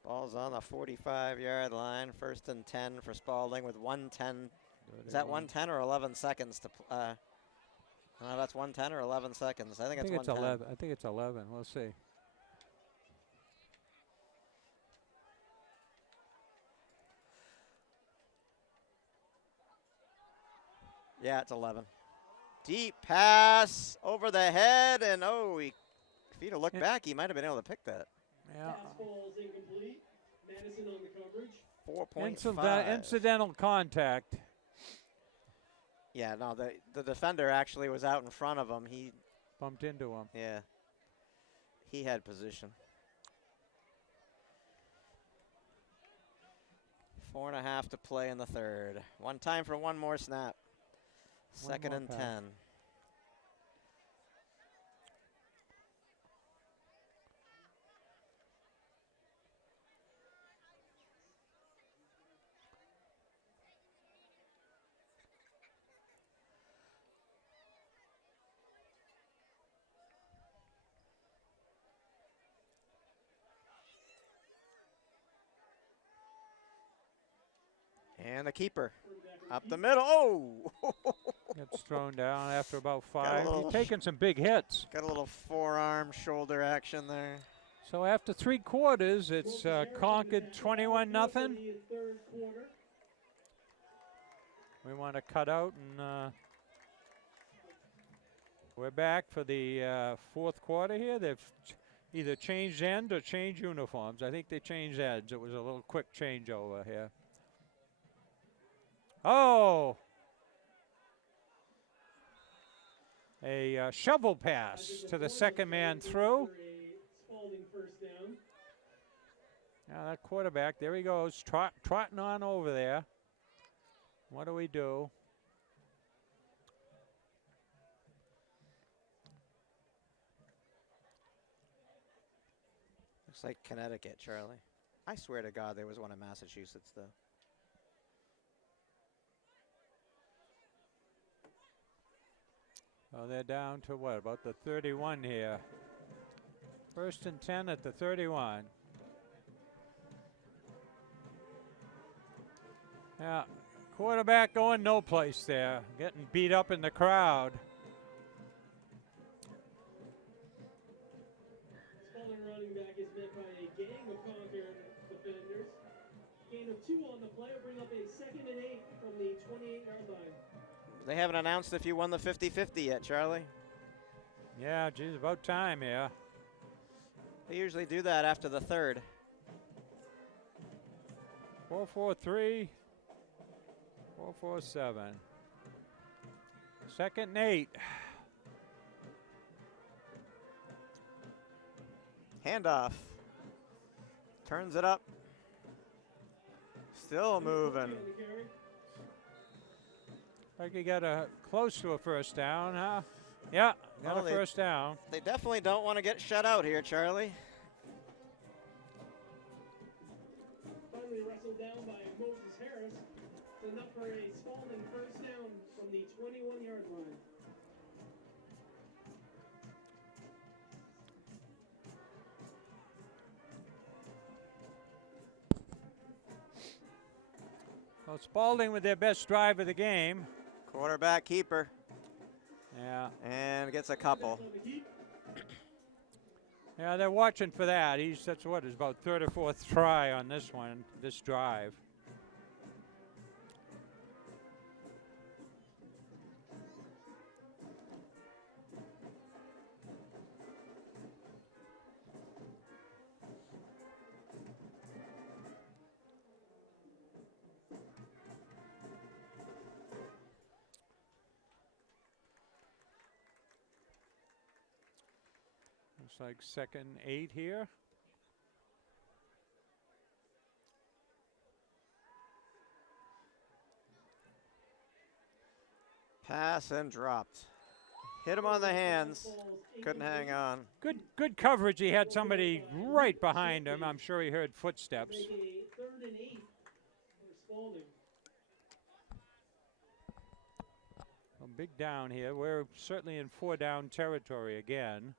Ball's on the 45-yard line. 1st and 10 for Spaulding with 1:10. Is that 1:10 or 11 seconds to? No, that's 1:10 or 11 seconds. I think it's 1:10. 11. I think it's 11. We'll see. Yeah, it's 11. Deep pass over the head, and if he'd have looked back, he might have been able to pick that. Yeah. Pass ball is incomplete. Madison on the coverage. 4.5. Incidental contact. Yeah, no, the defender actually was out in front of him. He bumped into him. Yeah. He had position. 4.5 to play in the third. One time for one more snap. Second and 10. And the keeper up the middle. Oh! Gets thrown down after about 5. little He's taking some big hits. Got a little forearm shoulder action there. So after 3 quarters, it's Concord 21-0. We want to cut out, and we're back for the 4th quarter here. They've either changed ends or changed uniforms. I think they changed ends. It was a little quick changeover here. Oh! A shovel pass to the second man through. Now that quarterback, there he goes, trotting on over there. What do we do? Looks like Connecticut, Charlie. I swear to God there was one in Massachusetts, though. Oh, they're down to what, about the 31 here. 1st and 10 at the 31. Yeah, quarterback going no place there, getting beat up in the crowd. Spaulding running back is met by a gang of Concord defenders. Gain of 2 on the play will bring up a 2nd and 8 from the 28-yard line. They haven't announced if you won the 50-50 yet, Charlie. Yeah, geez, about time here. They usually do that after the third. 4-4-3. 4-4-7. 2nd and 8. Handoff. Turns it up. Still moving. Like he got close to a 1st down, huh? Yeah, got a 1st down. They definitely don't want to get shut out here, Charlie. Finally wrestled down by Moses Harris. It's enough for a Spaulding 1st down from the 21-yard line. Well, Spaulding with their best drive of the game. Quarterback keeper. Yeah. And gets a couple. Yeah, they're watching for that. That's what, his about 3rd or 4th try on this one, this drive. Looks like 2nd 8 here. Pass and dropped. Hit him on the hands. Couldn't hang on. Good coverage. He had somebody right behind him. I'm sure he heard footsteps. 3rd and 8 for Spaulding. A big down here. We're certainly in 4-down territory again.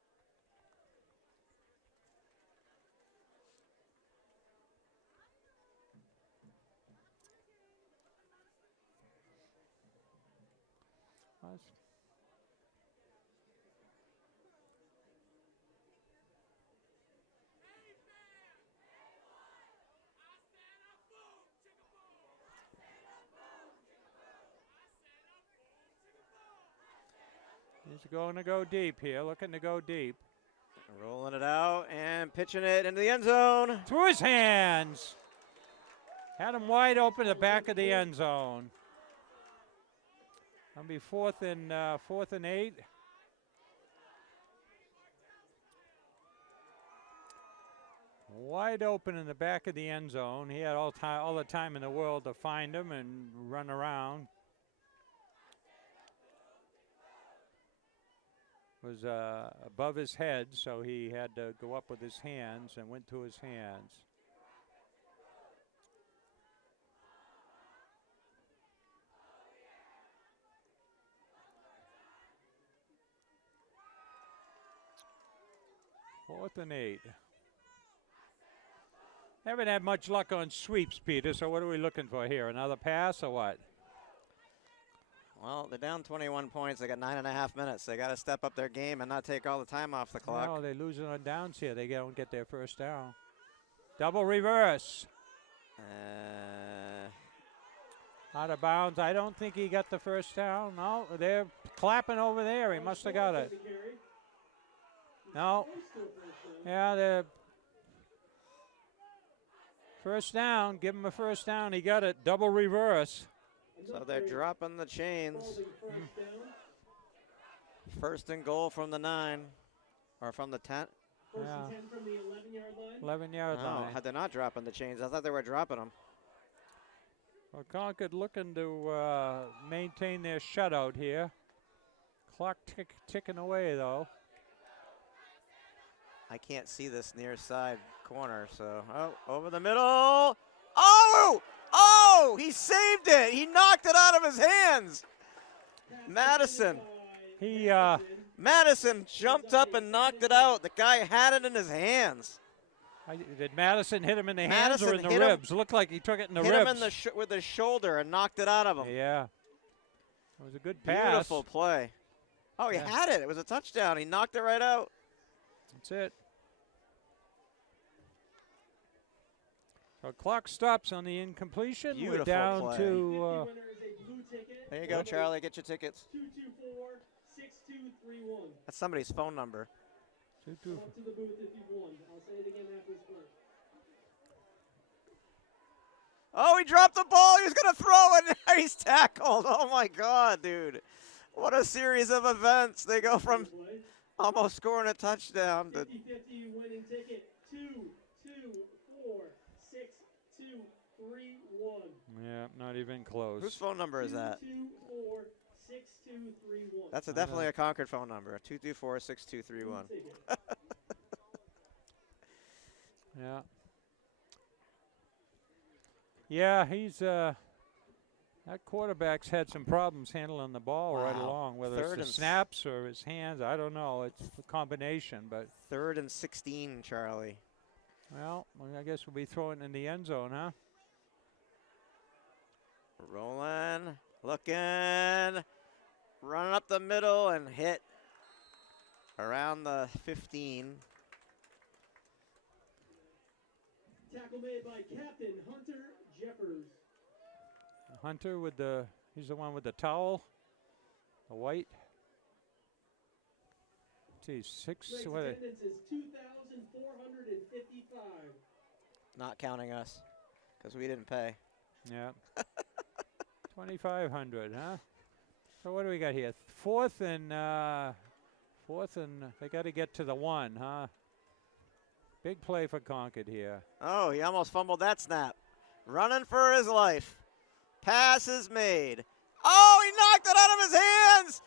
He's going to go deep here, looking to go deep. Rolling it out and pitching it into the end zone. Through his hands. Had him wide open at the back of the end zone. That'll be fourth and 8. Wide open in the back of the end zone. He had all the time in the world to find him and run around. Was above his head, so he had to go up with his hands and went to his hands. Fourth and 8. Haven't had much luck on sweeps, Peter, so what are we looking for here? Another pass or what? Well, they're down 21 points. They got 9.5 minutes. They got to step up their game and not take all the time off the clock. No, they're losing on downs here. They don't get their first down. Double reverse. Out of bounds. I don't think he got the first down. No, they're clapping over there. He must have got it. No. Yeah, the first down. Give him a first down. He got it. Double reverse. So they're dropping the chains. First and goal from the 9, or from the 10. First and 10 from the 11-yard line. 11-yard line. They're not dropping the chains. I thought they were dropping them. Well, Concord looking to maintain their shutout here. Clock ticking away, though. I can't see this near side corner, so over the middle. Oh! Oh! He saved it. He knocked it out of his hands. Madison. Madison jumped up and knocked it out. The guy had it in his hands. Did Madison hit him in the hands or in the ribs? Looked like he took it in the ribs. Hit him in with his shoulder and knocked it out of him. Yeah. It was a good pass. Beautiful play. Oh, he had it. It was a touchdown. He knocked it right out. That's it. So clock stops on the incompletion. Beautiful We're down play. to. There you go, Charlie. Get your tickets. 224-6231. That's somebody's phone number. Come up to the booth if you won. I'll say it again after this break. Oh, he dropped the ball. He was going to throw it. He's tackled. Oh, my God, dude. What a series of events. They go from almost scoring a touchdown to 50-50 winning ticket. 2-2-4-6-2-3-1. Yeah, not even close. Whose phone number is that? 224-6231. That's definitely a Concord phone number. 224-6231. Yeah. Yeah, he's that quarterback's had some problems handling the ball right along, whether it's the snaps or his hands. I don't know. It's a combination, but 3rd and 16, Charlie. Well, I guess we'll be throwing in the end zone, huh? Rolling, looking, running up the middle and hit around the 15. Tackle made by Captain Hunter Jeffers. Hunter with he's the one with the towel, the white. Gee, Tonight's attendance is 2,455. Not counting us, because we didn't pay. Yeah. 2,500, huh? So what do we got here? Fourth and they got to get to the 1, huh? Big play for Concord here. Oh, he almost fumbled that snap. Running for his life. Pass is made. Oh, he knocked it out of his hands.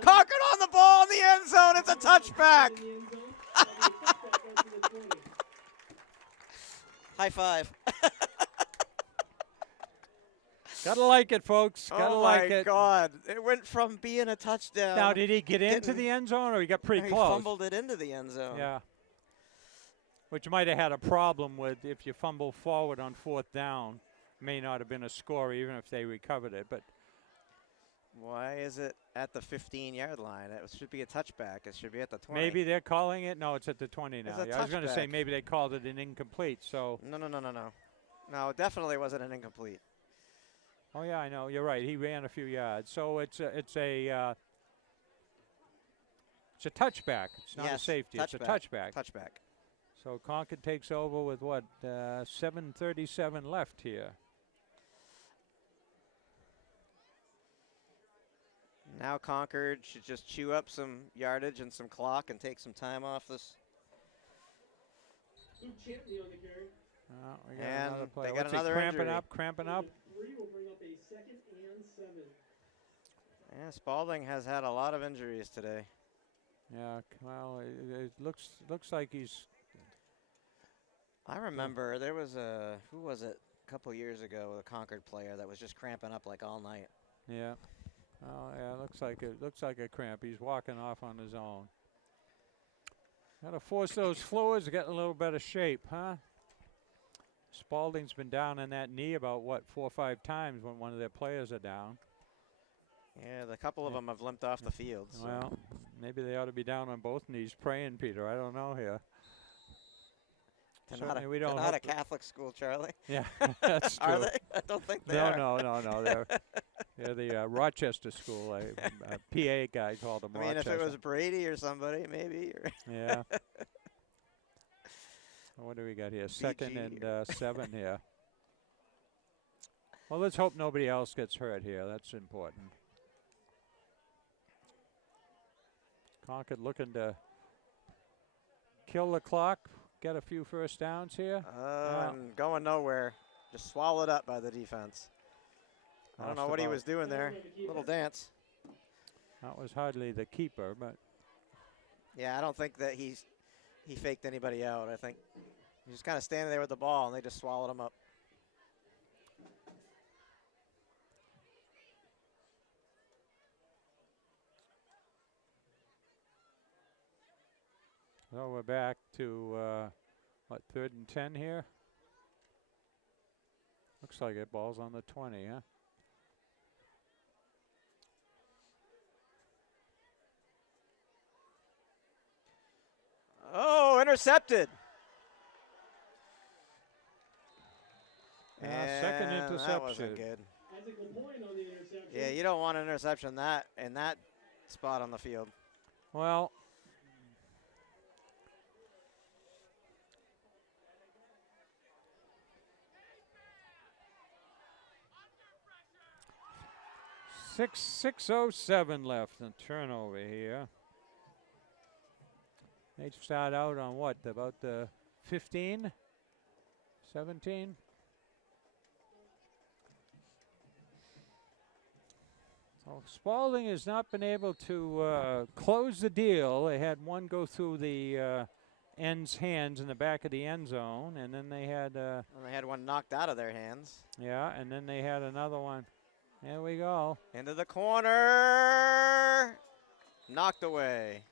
Concord on the ball in the end zone. It's a touchback. High five. Gotta like it, folks. Gotta like it. Oh, my God. It went from being a touchdown. Now, did he get into the end zone or he got pretty close? He fumbled it into the end zone. Yeah. Which might have had a problem with if you fumble forward on 4th down. May not have been a score even if they recovered it. But Why is it at the 15-yard line? It should be a touchback. It should be at the 20. Maybe they're calling it. No, it's at the 20 now. It's a Yeah, I was going to say touchback. maybe they called it an incomplete. So. No. No, it definitely wasn't an incomplete. Oh yeah, I know. You're right. He ran a few yards. So it's a touchback. It's not a Yes, safety. It's a touchback. touchback. Touchback. So Concord takes over with what? 7:37 left here. Now Concord should just chew up some yardage and some clock and take some time off this. Luke Champney on the carry. Oh, we got And another play. they got What's he, another cramping injury. up, cramping up. 3 will bring up a 2nd and 7. Yeah, Spaulding has had a lot of injuries today. Yeah, well, it looks like he's. I remember there was who was it, a couple years ago, a Concord player that was just cramping up like all night. Yeah. Oh yeah, looks like a cramp. He's walking off on his own. Got to force those fluids to get in a little better shape, huh? Spaulding's been down on that knee about, what, 4 or 5 times when one of their players are down. Yeah, the couple of them have limped off the field. So. Well, maybe they ought to be down on both knees praying, Peter. I don't know here. They're not a Catholic school, Charlie. Yeah, that's true. Are they? I don't think they are. No. They're the Rochester school. A PA guy called them Rochester. If it was Brady or somebody, maybe. Yeah. What do we got here? 2nd and 7 here. Well, let's hope nobody else gets hurt here. That's important. Concord looking to kill the clock, get a few first downs here. And going nowhere. Just swallowed up by the defense. I don't know what he was doing there. Little dance. That was hardly the keeper, but. Yeah, I don't think that he faked anybody out. I think he was kind of standing there with the ball, and they just swallowed him up. So we're back to, 3rd and 10 here? Looks like it. Ball's on the 20, huh? Oh, intercepted. Second interception. That wasn't good. Yeah, you don't want an interception in that spot on the field. Well, .607 left and turnover here. They start out on what, about the 15, 17? So Spaulding has not been able to close the deal. They had one go through the end's hands in the back of the end zone, and then they had one knocked out of their hands. Yeah, and then they had another one. There we go. Into the corner. Knocked away.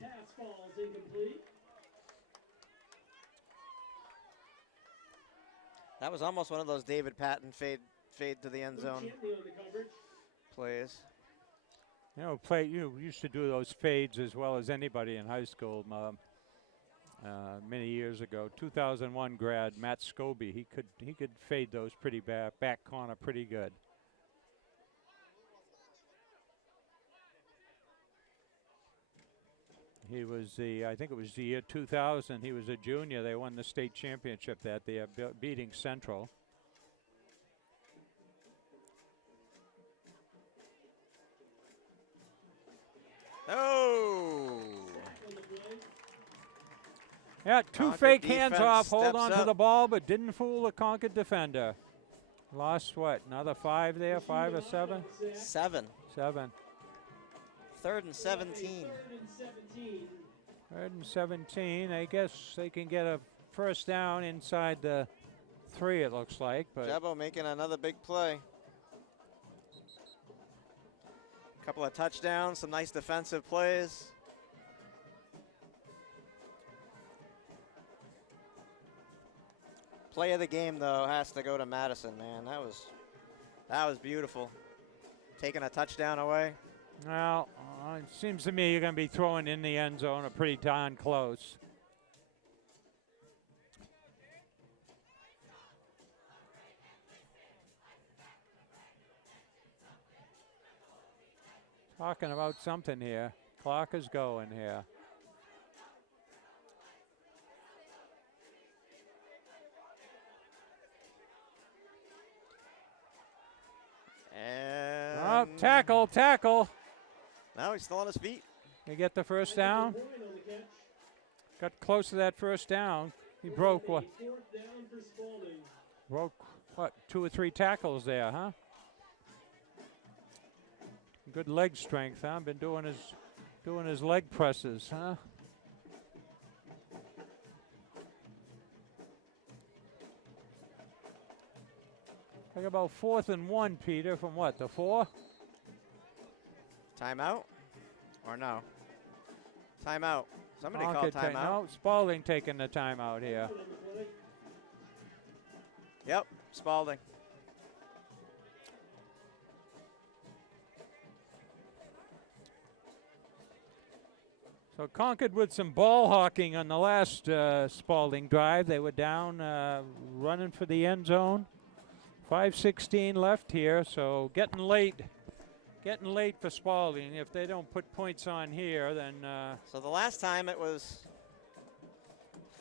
Pass falls incomplete. That was almost one of those David Patton fade to the end zone plays. You know, you used to do those fades as well as anybody in high school. Many years ago, 2001 grad Matt Scobie, he could fade those pretty back corner pretty good. He was I think it was the year 2000. He was a junior. They won the state championship that year, beating Central. Oh! Yeah, two Concord fake hands off, hold steps on to up. the ball, but didn't fool the Concord defender. Lost what, another 5 there, 5 or 7? 7. 7. 3rd and 17. 3rd and 17. I guess they can get a first down inside the 3, it looks like. But Jebo making another big play. Couple of touchdowns, some nice defensive plays. Play of the game, though, has to go to Madison, man. That was beautiful. taking a touchdown away. Well, it seems to me you're going to be throwing in the end zone or pretty darn close. Talking about something here. Clock is going here. And Oh, tackle. now he's still on his feet. You get the first down. Got close to that first down. He broke what? Broke what? 2 or 3 tackles there, huh? Good leg strength, huh? Been doing his leg presses, huh? Talk about 4th and 1, Peter, from what, the 4? Timeout? Or no? Timeout. Somebody Concord called timeout. No, Spaulding taking the timeout here. Yep, Spaulding. So Concord with some ball hawking on the last Spaulding drive. They were down running for the end zone. 5:16 left here, so getting late for Spaulding. If they don't put points on here, then So the last time it was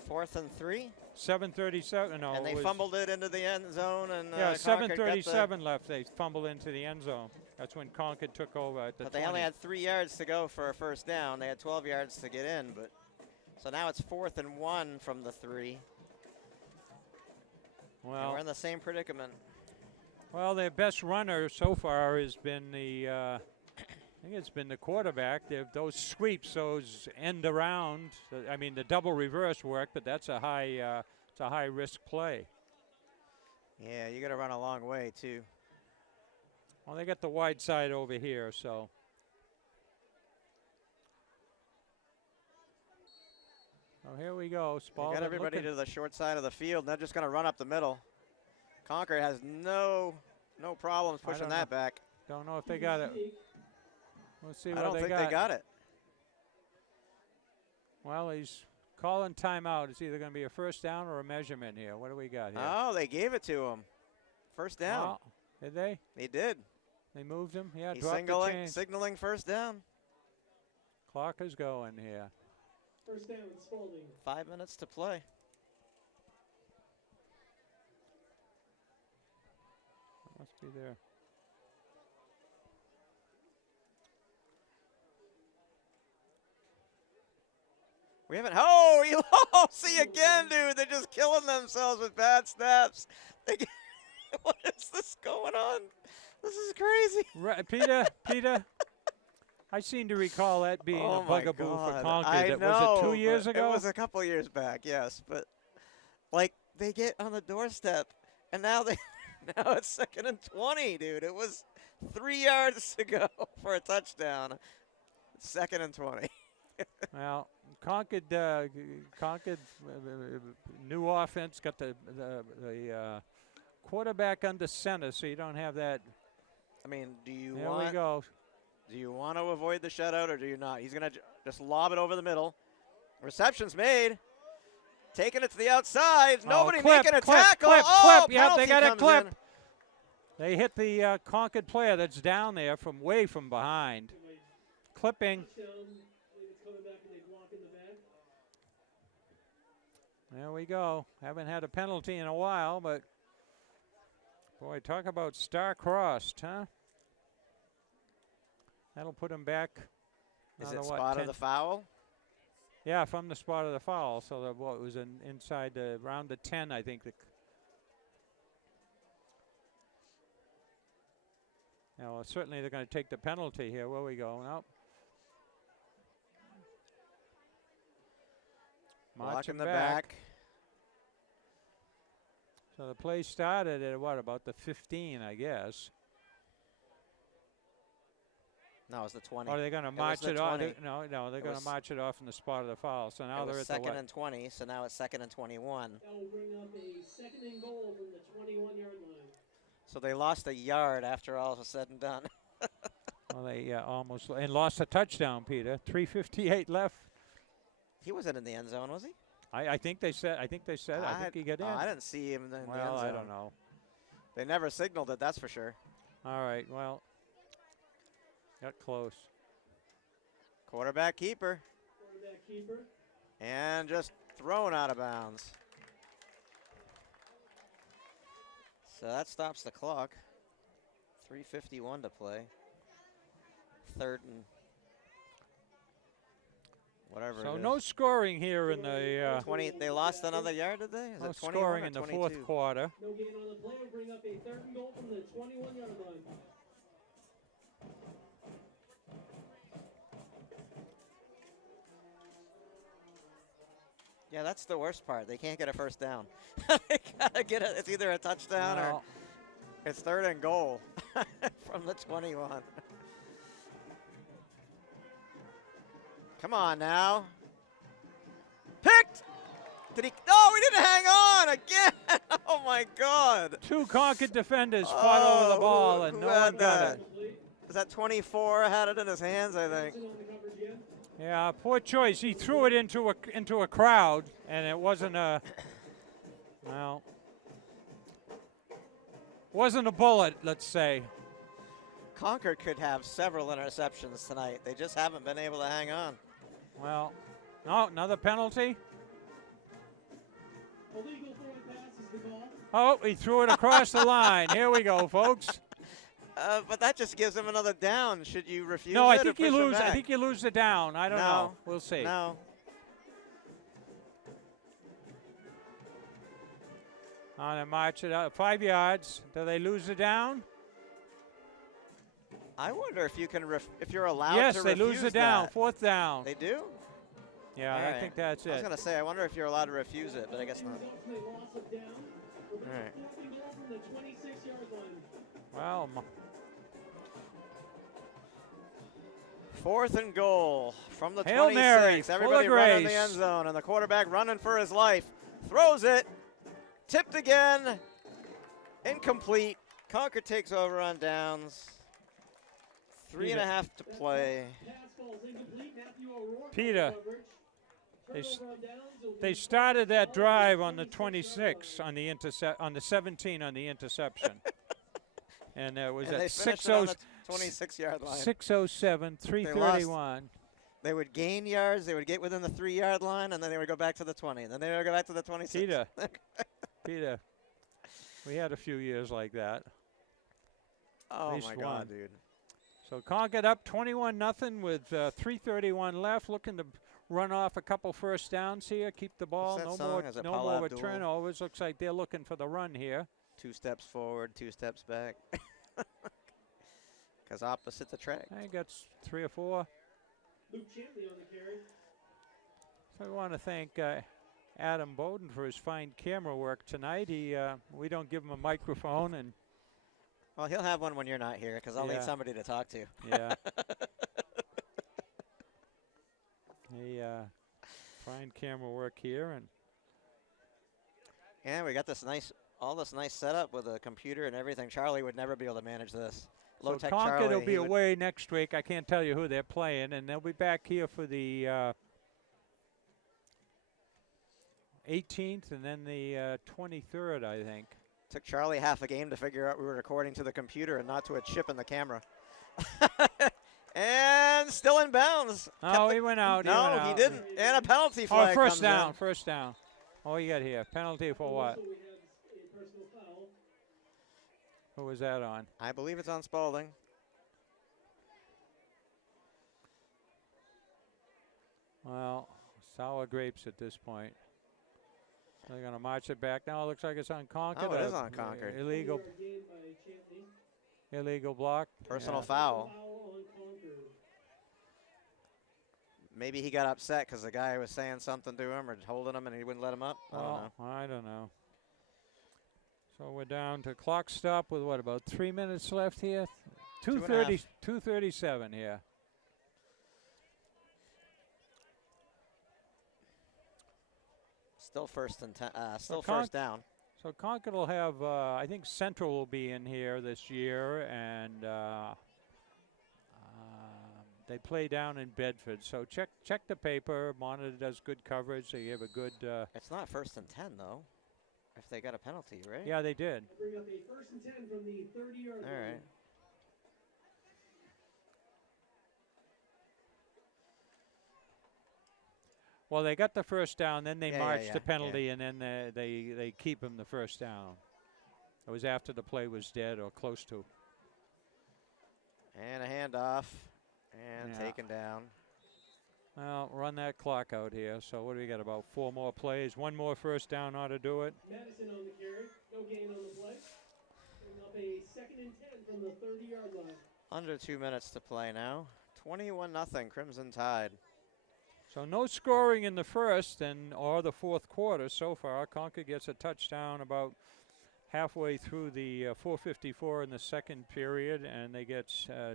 4th and 3. 7:37. No, And they it was, fumbled it into the end zone. And yeah, Concord got 7:37 left. They fumbled into the end zone. That's when Concord took over at the But 20. they only had 3 yards to go for a first down. They had 12 yards to get in. But so now it's 4th and 1 from the 3. And Well, we're in the same predicament. well, their best runner so far has been the, I think it's been the quarterback. Those sweeps, those end around. I mean, the double reverse work, but that's a high risk play. Yeah, you got to run a long way too. Well, they got the wide side over here, so. So here we go. You Spaulding got everybody looking. to the short side of the field. And they're just going to run up the middle. Concord has no problems I pushing don't that back. Don't know if they got it. Let's see I what don't they think got. they got it. Well, he's calling timeout. It's either going to be a first down or a measurement here. What do we got here? Oh, they gave it to him. First down. Well, did they? They did. They moved him? Yeah, He's dropped the chain. signaling first down. Clock is going here. First down, Spaulding. 5 minutes to play. Must be there. We haven't. Oh, he see again, dude. They're just killing themselves with bad snaps. What is this going on? This is crazy. Right, Peter, I seem to recall that being Oh a my bugaboo for God. Concord. I Was know, it 2 years but ago? It was a couple years back, yes. But like they get on the doorstep, and now now it's 2nd and 20, dude. It was 3 yards to go for a touchdown. 2nd and 20. Well, Concord new offense, got the quarterback under center, so you don't have that. I mean, do you There we go. Do you want to avoid the shutout or do you not? He's going to just lob it over the middle. Reception's made. Taking it to the outside. Nobody making a tackle. Clip. Yep, they penalty got a comes clip. in. They hit the Concord player that's down there from way from behind. Clipping. Touchdown. It's coming back and they block in the back. There we go. Haven't had a penalty in a while, but boy, talk about star-crossed, huh? That'll put him back. Is another, it what, spot 10? of the foul? Yeah, from the spot of the foul. So it was inside around the 10, I think. Well, certainly they're going to take the penalty here. Where we go? Nope. Block in the back. back. So the play started at what, about the 15, I guess. No, it was the 20. Or are they going to was march the it off? 20. No, they're It going to was- march it off in the spot of the foul. So now It they're was at the 2nd what? and 20, so now it's 2nd and 21. That will bring up a 2nd and goal from the 21-yard line. So they lost a yard after all was said and done. Well, they almost and lost a touchdown, Peter. 3:58 left. He wasn't in the end zone, was he? I think they said. I think he got in. I didn't see him in the end Well, zone. I don't know. They never signaled it, that's for sure. All right. Well, got close. Quarterback keeper. Quarterback keeper. And just thrown out of bounds. So that stops the clock. 3:51 to play. Third and whatever. So it is. no scoring here in the 20. They lost another yard, did they? Is no it 21 scoring or in the 22? fourth quarter. No gain on the play will bring up a 3rd and goal from the 21-yard line. Yeah, that's the worst part. They can't get a first down. They gotta get it. It's either a touchdown or Well, it's 3rd and goal from the 21. Come on now. Picked. Did he? No, he didn't hang on again. Oh my God. two Concord defenders fought over the ball and who no had one got that? it. Is that 24? Had it in his hands, I think. Johnson on the coverage yet? Yeah, poor choice. He threw it into a crowd, and it wasn't a wasn't a bullet. Let's say. Concord could have several interceptions tonight. They just haven't been able to hang on. Well, no, another penalty. Illegal throwing pass is the call. Oh, he threw it across the line. Here we go, folks. But that just gives him another down. Should you refuse No, I it or think you push him lose. I back? think you lose the down. I don't No. know. We'll see. No. On a march it out 5 yards. Do they lose the down? I wonder if you can if you're allowed Yes, to they lose the refuse down. that. 4th down. They do? Yeah, All I right. think that's I was it. going to say, I wonder if you're allowed to refuse it, but I guess not. Ultimately loss of down. Will bring All up right. 4th and goal from the 26-yard line. Well, 4th and goal from the Hail 26. Mary, full of Everybody running in the grace. end zone, and the quarterback running for his life. Throws it. Tipped again. Incomplete. Concord takes over on downs. 3.5 to play. Pass falls incomplete. Matthew O'Rourke. Peter, coverage. they s- Turnover on downs will they be started that Concord drive on the 26-yard 26 on the 17 on the interception, and it was And at they finished 6 it on the 26-yard line. 6:07, 3:31. They would gain yards. They would get within the 3-yard line, and then they would go back to the 20. And then they would go back to the 26. Peter, we had a few years like that. Oh, least my one. God, dude. So Concord up 21-0 with 3:31 left, looking to run off a couple first downs here, keep the ball. that No song? more, Is it no Paul more Abdul? turnovers. Looks like they're looking for the run here. 2 steps forward, 2 steps back. Because opposite the track. I think that's 3 or 4. Luke Chantley on the carry. So I want to thank Adam Bowden for his fine camera work tonight. We don't give him a microphone, and Well, he'll have one when you're not here, because I'll Yeah. need somebody to talk to. yeah, fine camera work here, and Yeah, we got all this nice setup with a computer and everything. Charlie would never be able to manage this. so Low-tech Concord Charlie. will be he would- away next week. I can't tell you who they're playing, and they'll be back here for the 18th and then the 23rd, I think. Took Charlie half a game to figure out we were recording to the computer and not to a chip in the camera. And still in bounds. Oh, he went out. No, went he out. didn't. And a penalty Oh, flag first comes down, in. first down. Oh, you got here. Penalty for what? Also, we have a personal foul. Who was that on? I believe it's on Spaulding. Well, sour grapes at this point. They're going to march it back. Now it looks like it's on Concord. Oh, it is A on Concord. Illegal, 4-yard gain by Chantley. illegal block. Personal Yeah. foul. Foul on Concord. Maybe he got upset because the guy was saying something to him or holding him and he wouldn't let him up. I don't know. Oh, I don't know. So we're down to clock stop with what, about 3 minutes left here? 2:30, 2:37 here. Still first and still Con- first down. So Concord will have, I think Central will be in here this year, and They play down in Bedford, so check the paper. Monitor does good coverage. They have a good. It's not 1st and 10 though. If they got a penalty, right? Yeah, they did. Bring up a 1st and 10 from the 30-yard line. All right. Well, they got the first down, then they Yeah, marched yeah, the yeah, penalty, and then they keep him the first down. It was after the play was dead or close to. And a handoff. And Yeah. taken down. Well, run that clock out here. So what do we got? About 4 more plays. 1 more first down ought to do it. Madison on the carry. No gain on the play. Bring up a 2nd and 10 from the 30-yard line. Under 2 minutes to play now. 21-0 Crimson Tide. So no scoring in the first or the fourth quarter so far. Concord gets a touchdown about halfway through the 4:54 in the second period, and they get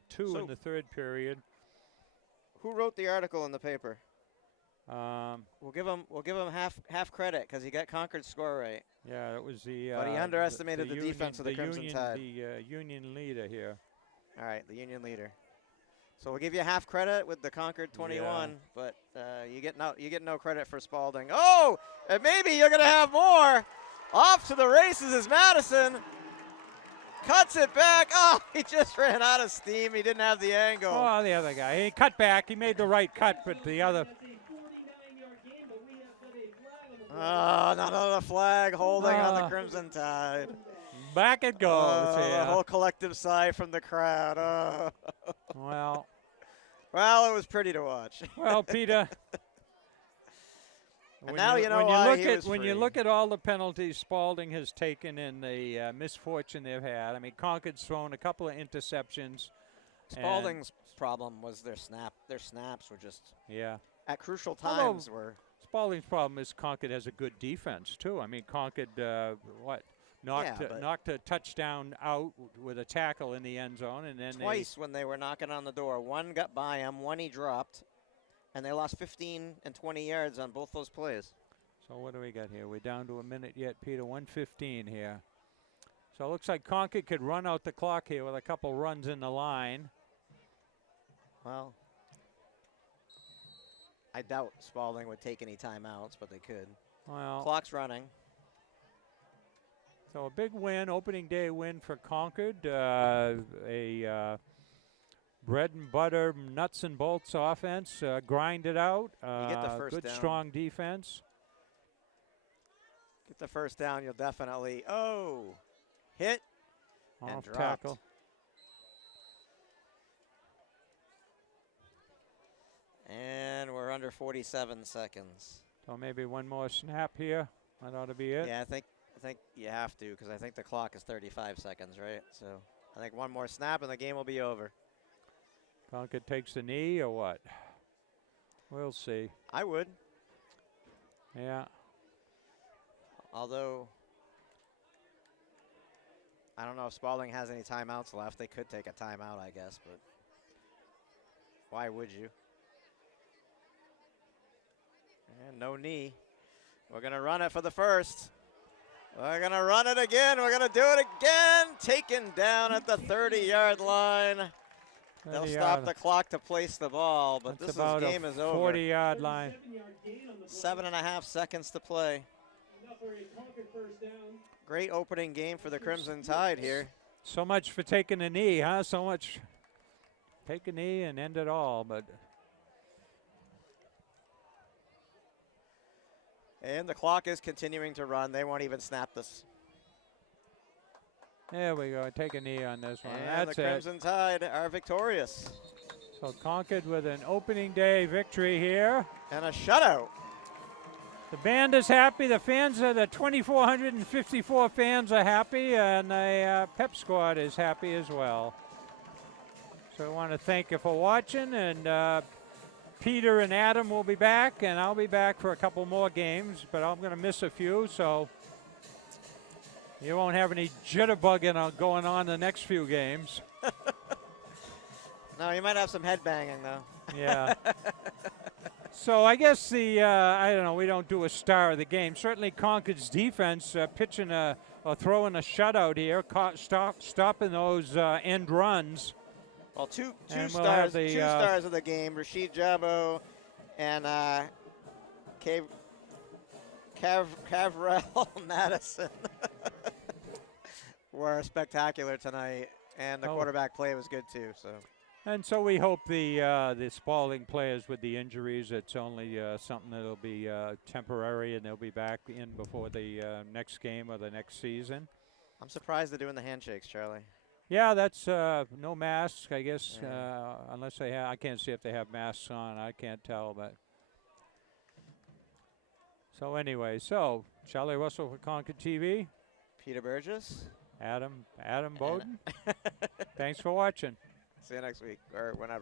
2 in the third period. Who wrote the article in the paper? We'll give him half credit because he got Concord's score right. Yeah, it was the. But he underestimated the union, defense of the Crimson Tide. The Union leader here. All right, the Union leader. So we'll give you half credit with the Concord 21, but you get no credit for Spaulding. Oh, and maybe you're gonna have more. Off to the races is Madison. Cuts it back. Oh, he just ran out of steam. He didn't have the angle. Oh, the other guy. He cut back. He made the right cut, but the other. Oh, another flag holding on the Crimson Tide. Back it goes. The whole collective sigh from the crowd. Oh. Well, it was pretty to watch. Well, Peter. And now you know why he was when free. you look at all the penalties Spaulding has taken and the misfortune they've had. I mean, Concord's thrown a couple of interceptions. Spaulding's problem was their snaps were just at crucial times. Spaulding's problem is Concord has a good defense too. I mean, Concord knocked a touchdown out with a tackle in the end zone, and then twice when they were knocking on the door. One got by him, one he dropped. And they lost 15 and 20 yards on both those plays. So what do we got here? We're down to a minute yet, Peter. 1:15 here. So it looks like Concord could run out the clock here with a couple runs in the line. Well, I doubt Spaulding would take any timeouts, but they could. Well, clock's running. So a big win, opening day win for Concord. Bread and butter, nuts and bolts offense. Grind it out. You get the first good, down. Strong defense. Get the first down, you'll definitely, hit and Off dropped. tackle. And we're under 47 seconds. So maybe one more snap here. That ought to be it. Yeah, I think you have to because I think the clock is 35 seconds, right? So I think one more snap and the game will be over. Concord takes the knee or what? We'll see. I would. Yeah. Although, I don't know if Spaulding has any timeouts left. They could take a timeout, I guess, but why would you? And no knee. We're going to run it for the first. We're going to run it again. We're going to do it again. Taken down at the 30-yard line. They'll stop the clock to place the ball, but this game is over. 40-yard line. 7.5 seconds to play. Great opening game for the Crimson Tide here. So much for taking a knee, huh? So much. Take a knee and end it all, but. And the clock is continuing to run. They won't even snap this. There we go. Take a knee on this one. And That's the Crimson Tide are victorious. So Concord with an opening day victory here. And a shutout. The band is happy. The fans are, the 2,454 fans are happy, and the pep squad is happy as well. So I want to thank you for watching, and Peter and Adam will be back, and I'll be back for a couple more games, but I'm going to miss a few, so you won't have any jitterbugging going on the next few games. No, you might have some headbanging, though. Yeah. So I guess I don't know, we don't do a star of the game. Certainly Concord's defense pitching or throwing a shutout here, stopping those end runs. Well, two And we'll have stars, the, two stars of the game, Rashid Jabo and Cavrell Madison were spectacular tonight, and the quarterback play was good too. So. And so we hope the Spaulding players with the injuries, it's only something that'll be temporary, and they'll be back in before the next game of the next season. I'm surprised they're doing the handshakes, Charlie. Yeah, that's no masks, I guess, unless they have. I can't see if they have masks on. I can't tell, but. So anyway, Charlie Russell for Concord TV. Peter Burgess. Adam Bowden. Thanks for watching. See you next week or whenever.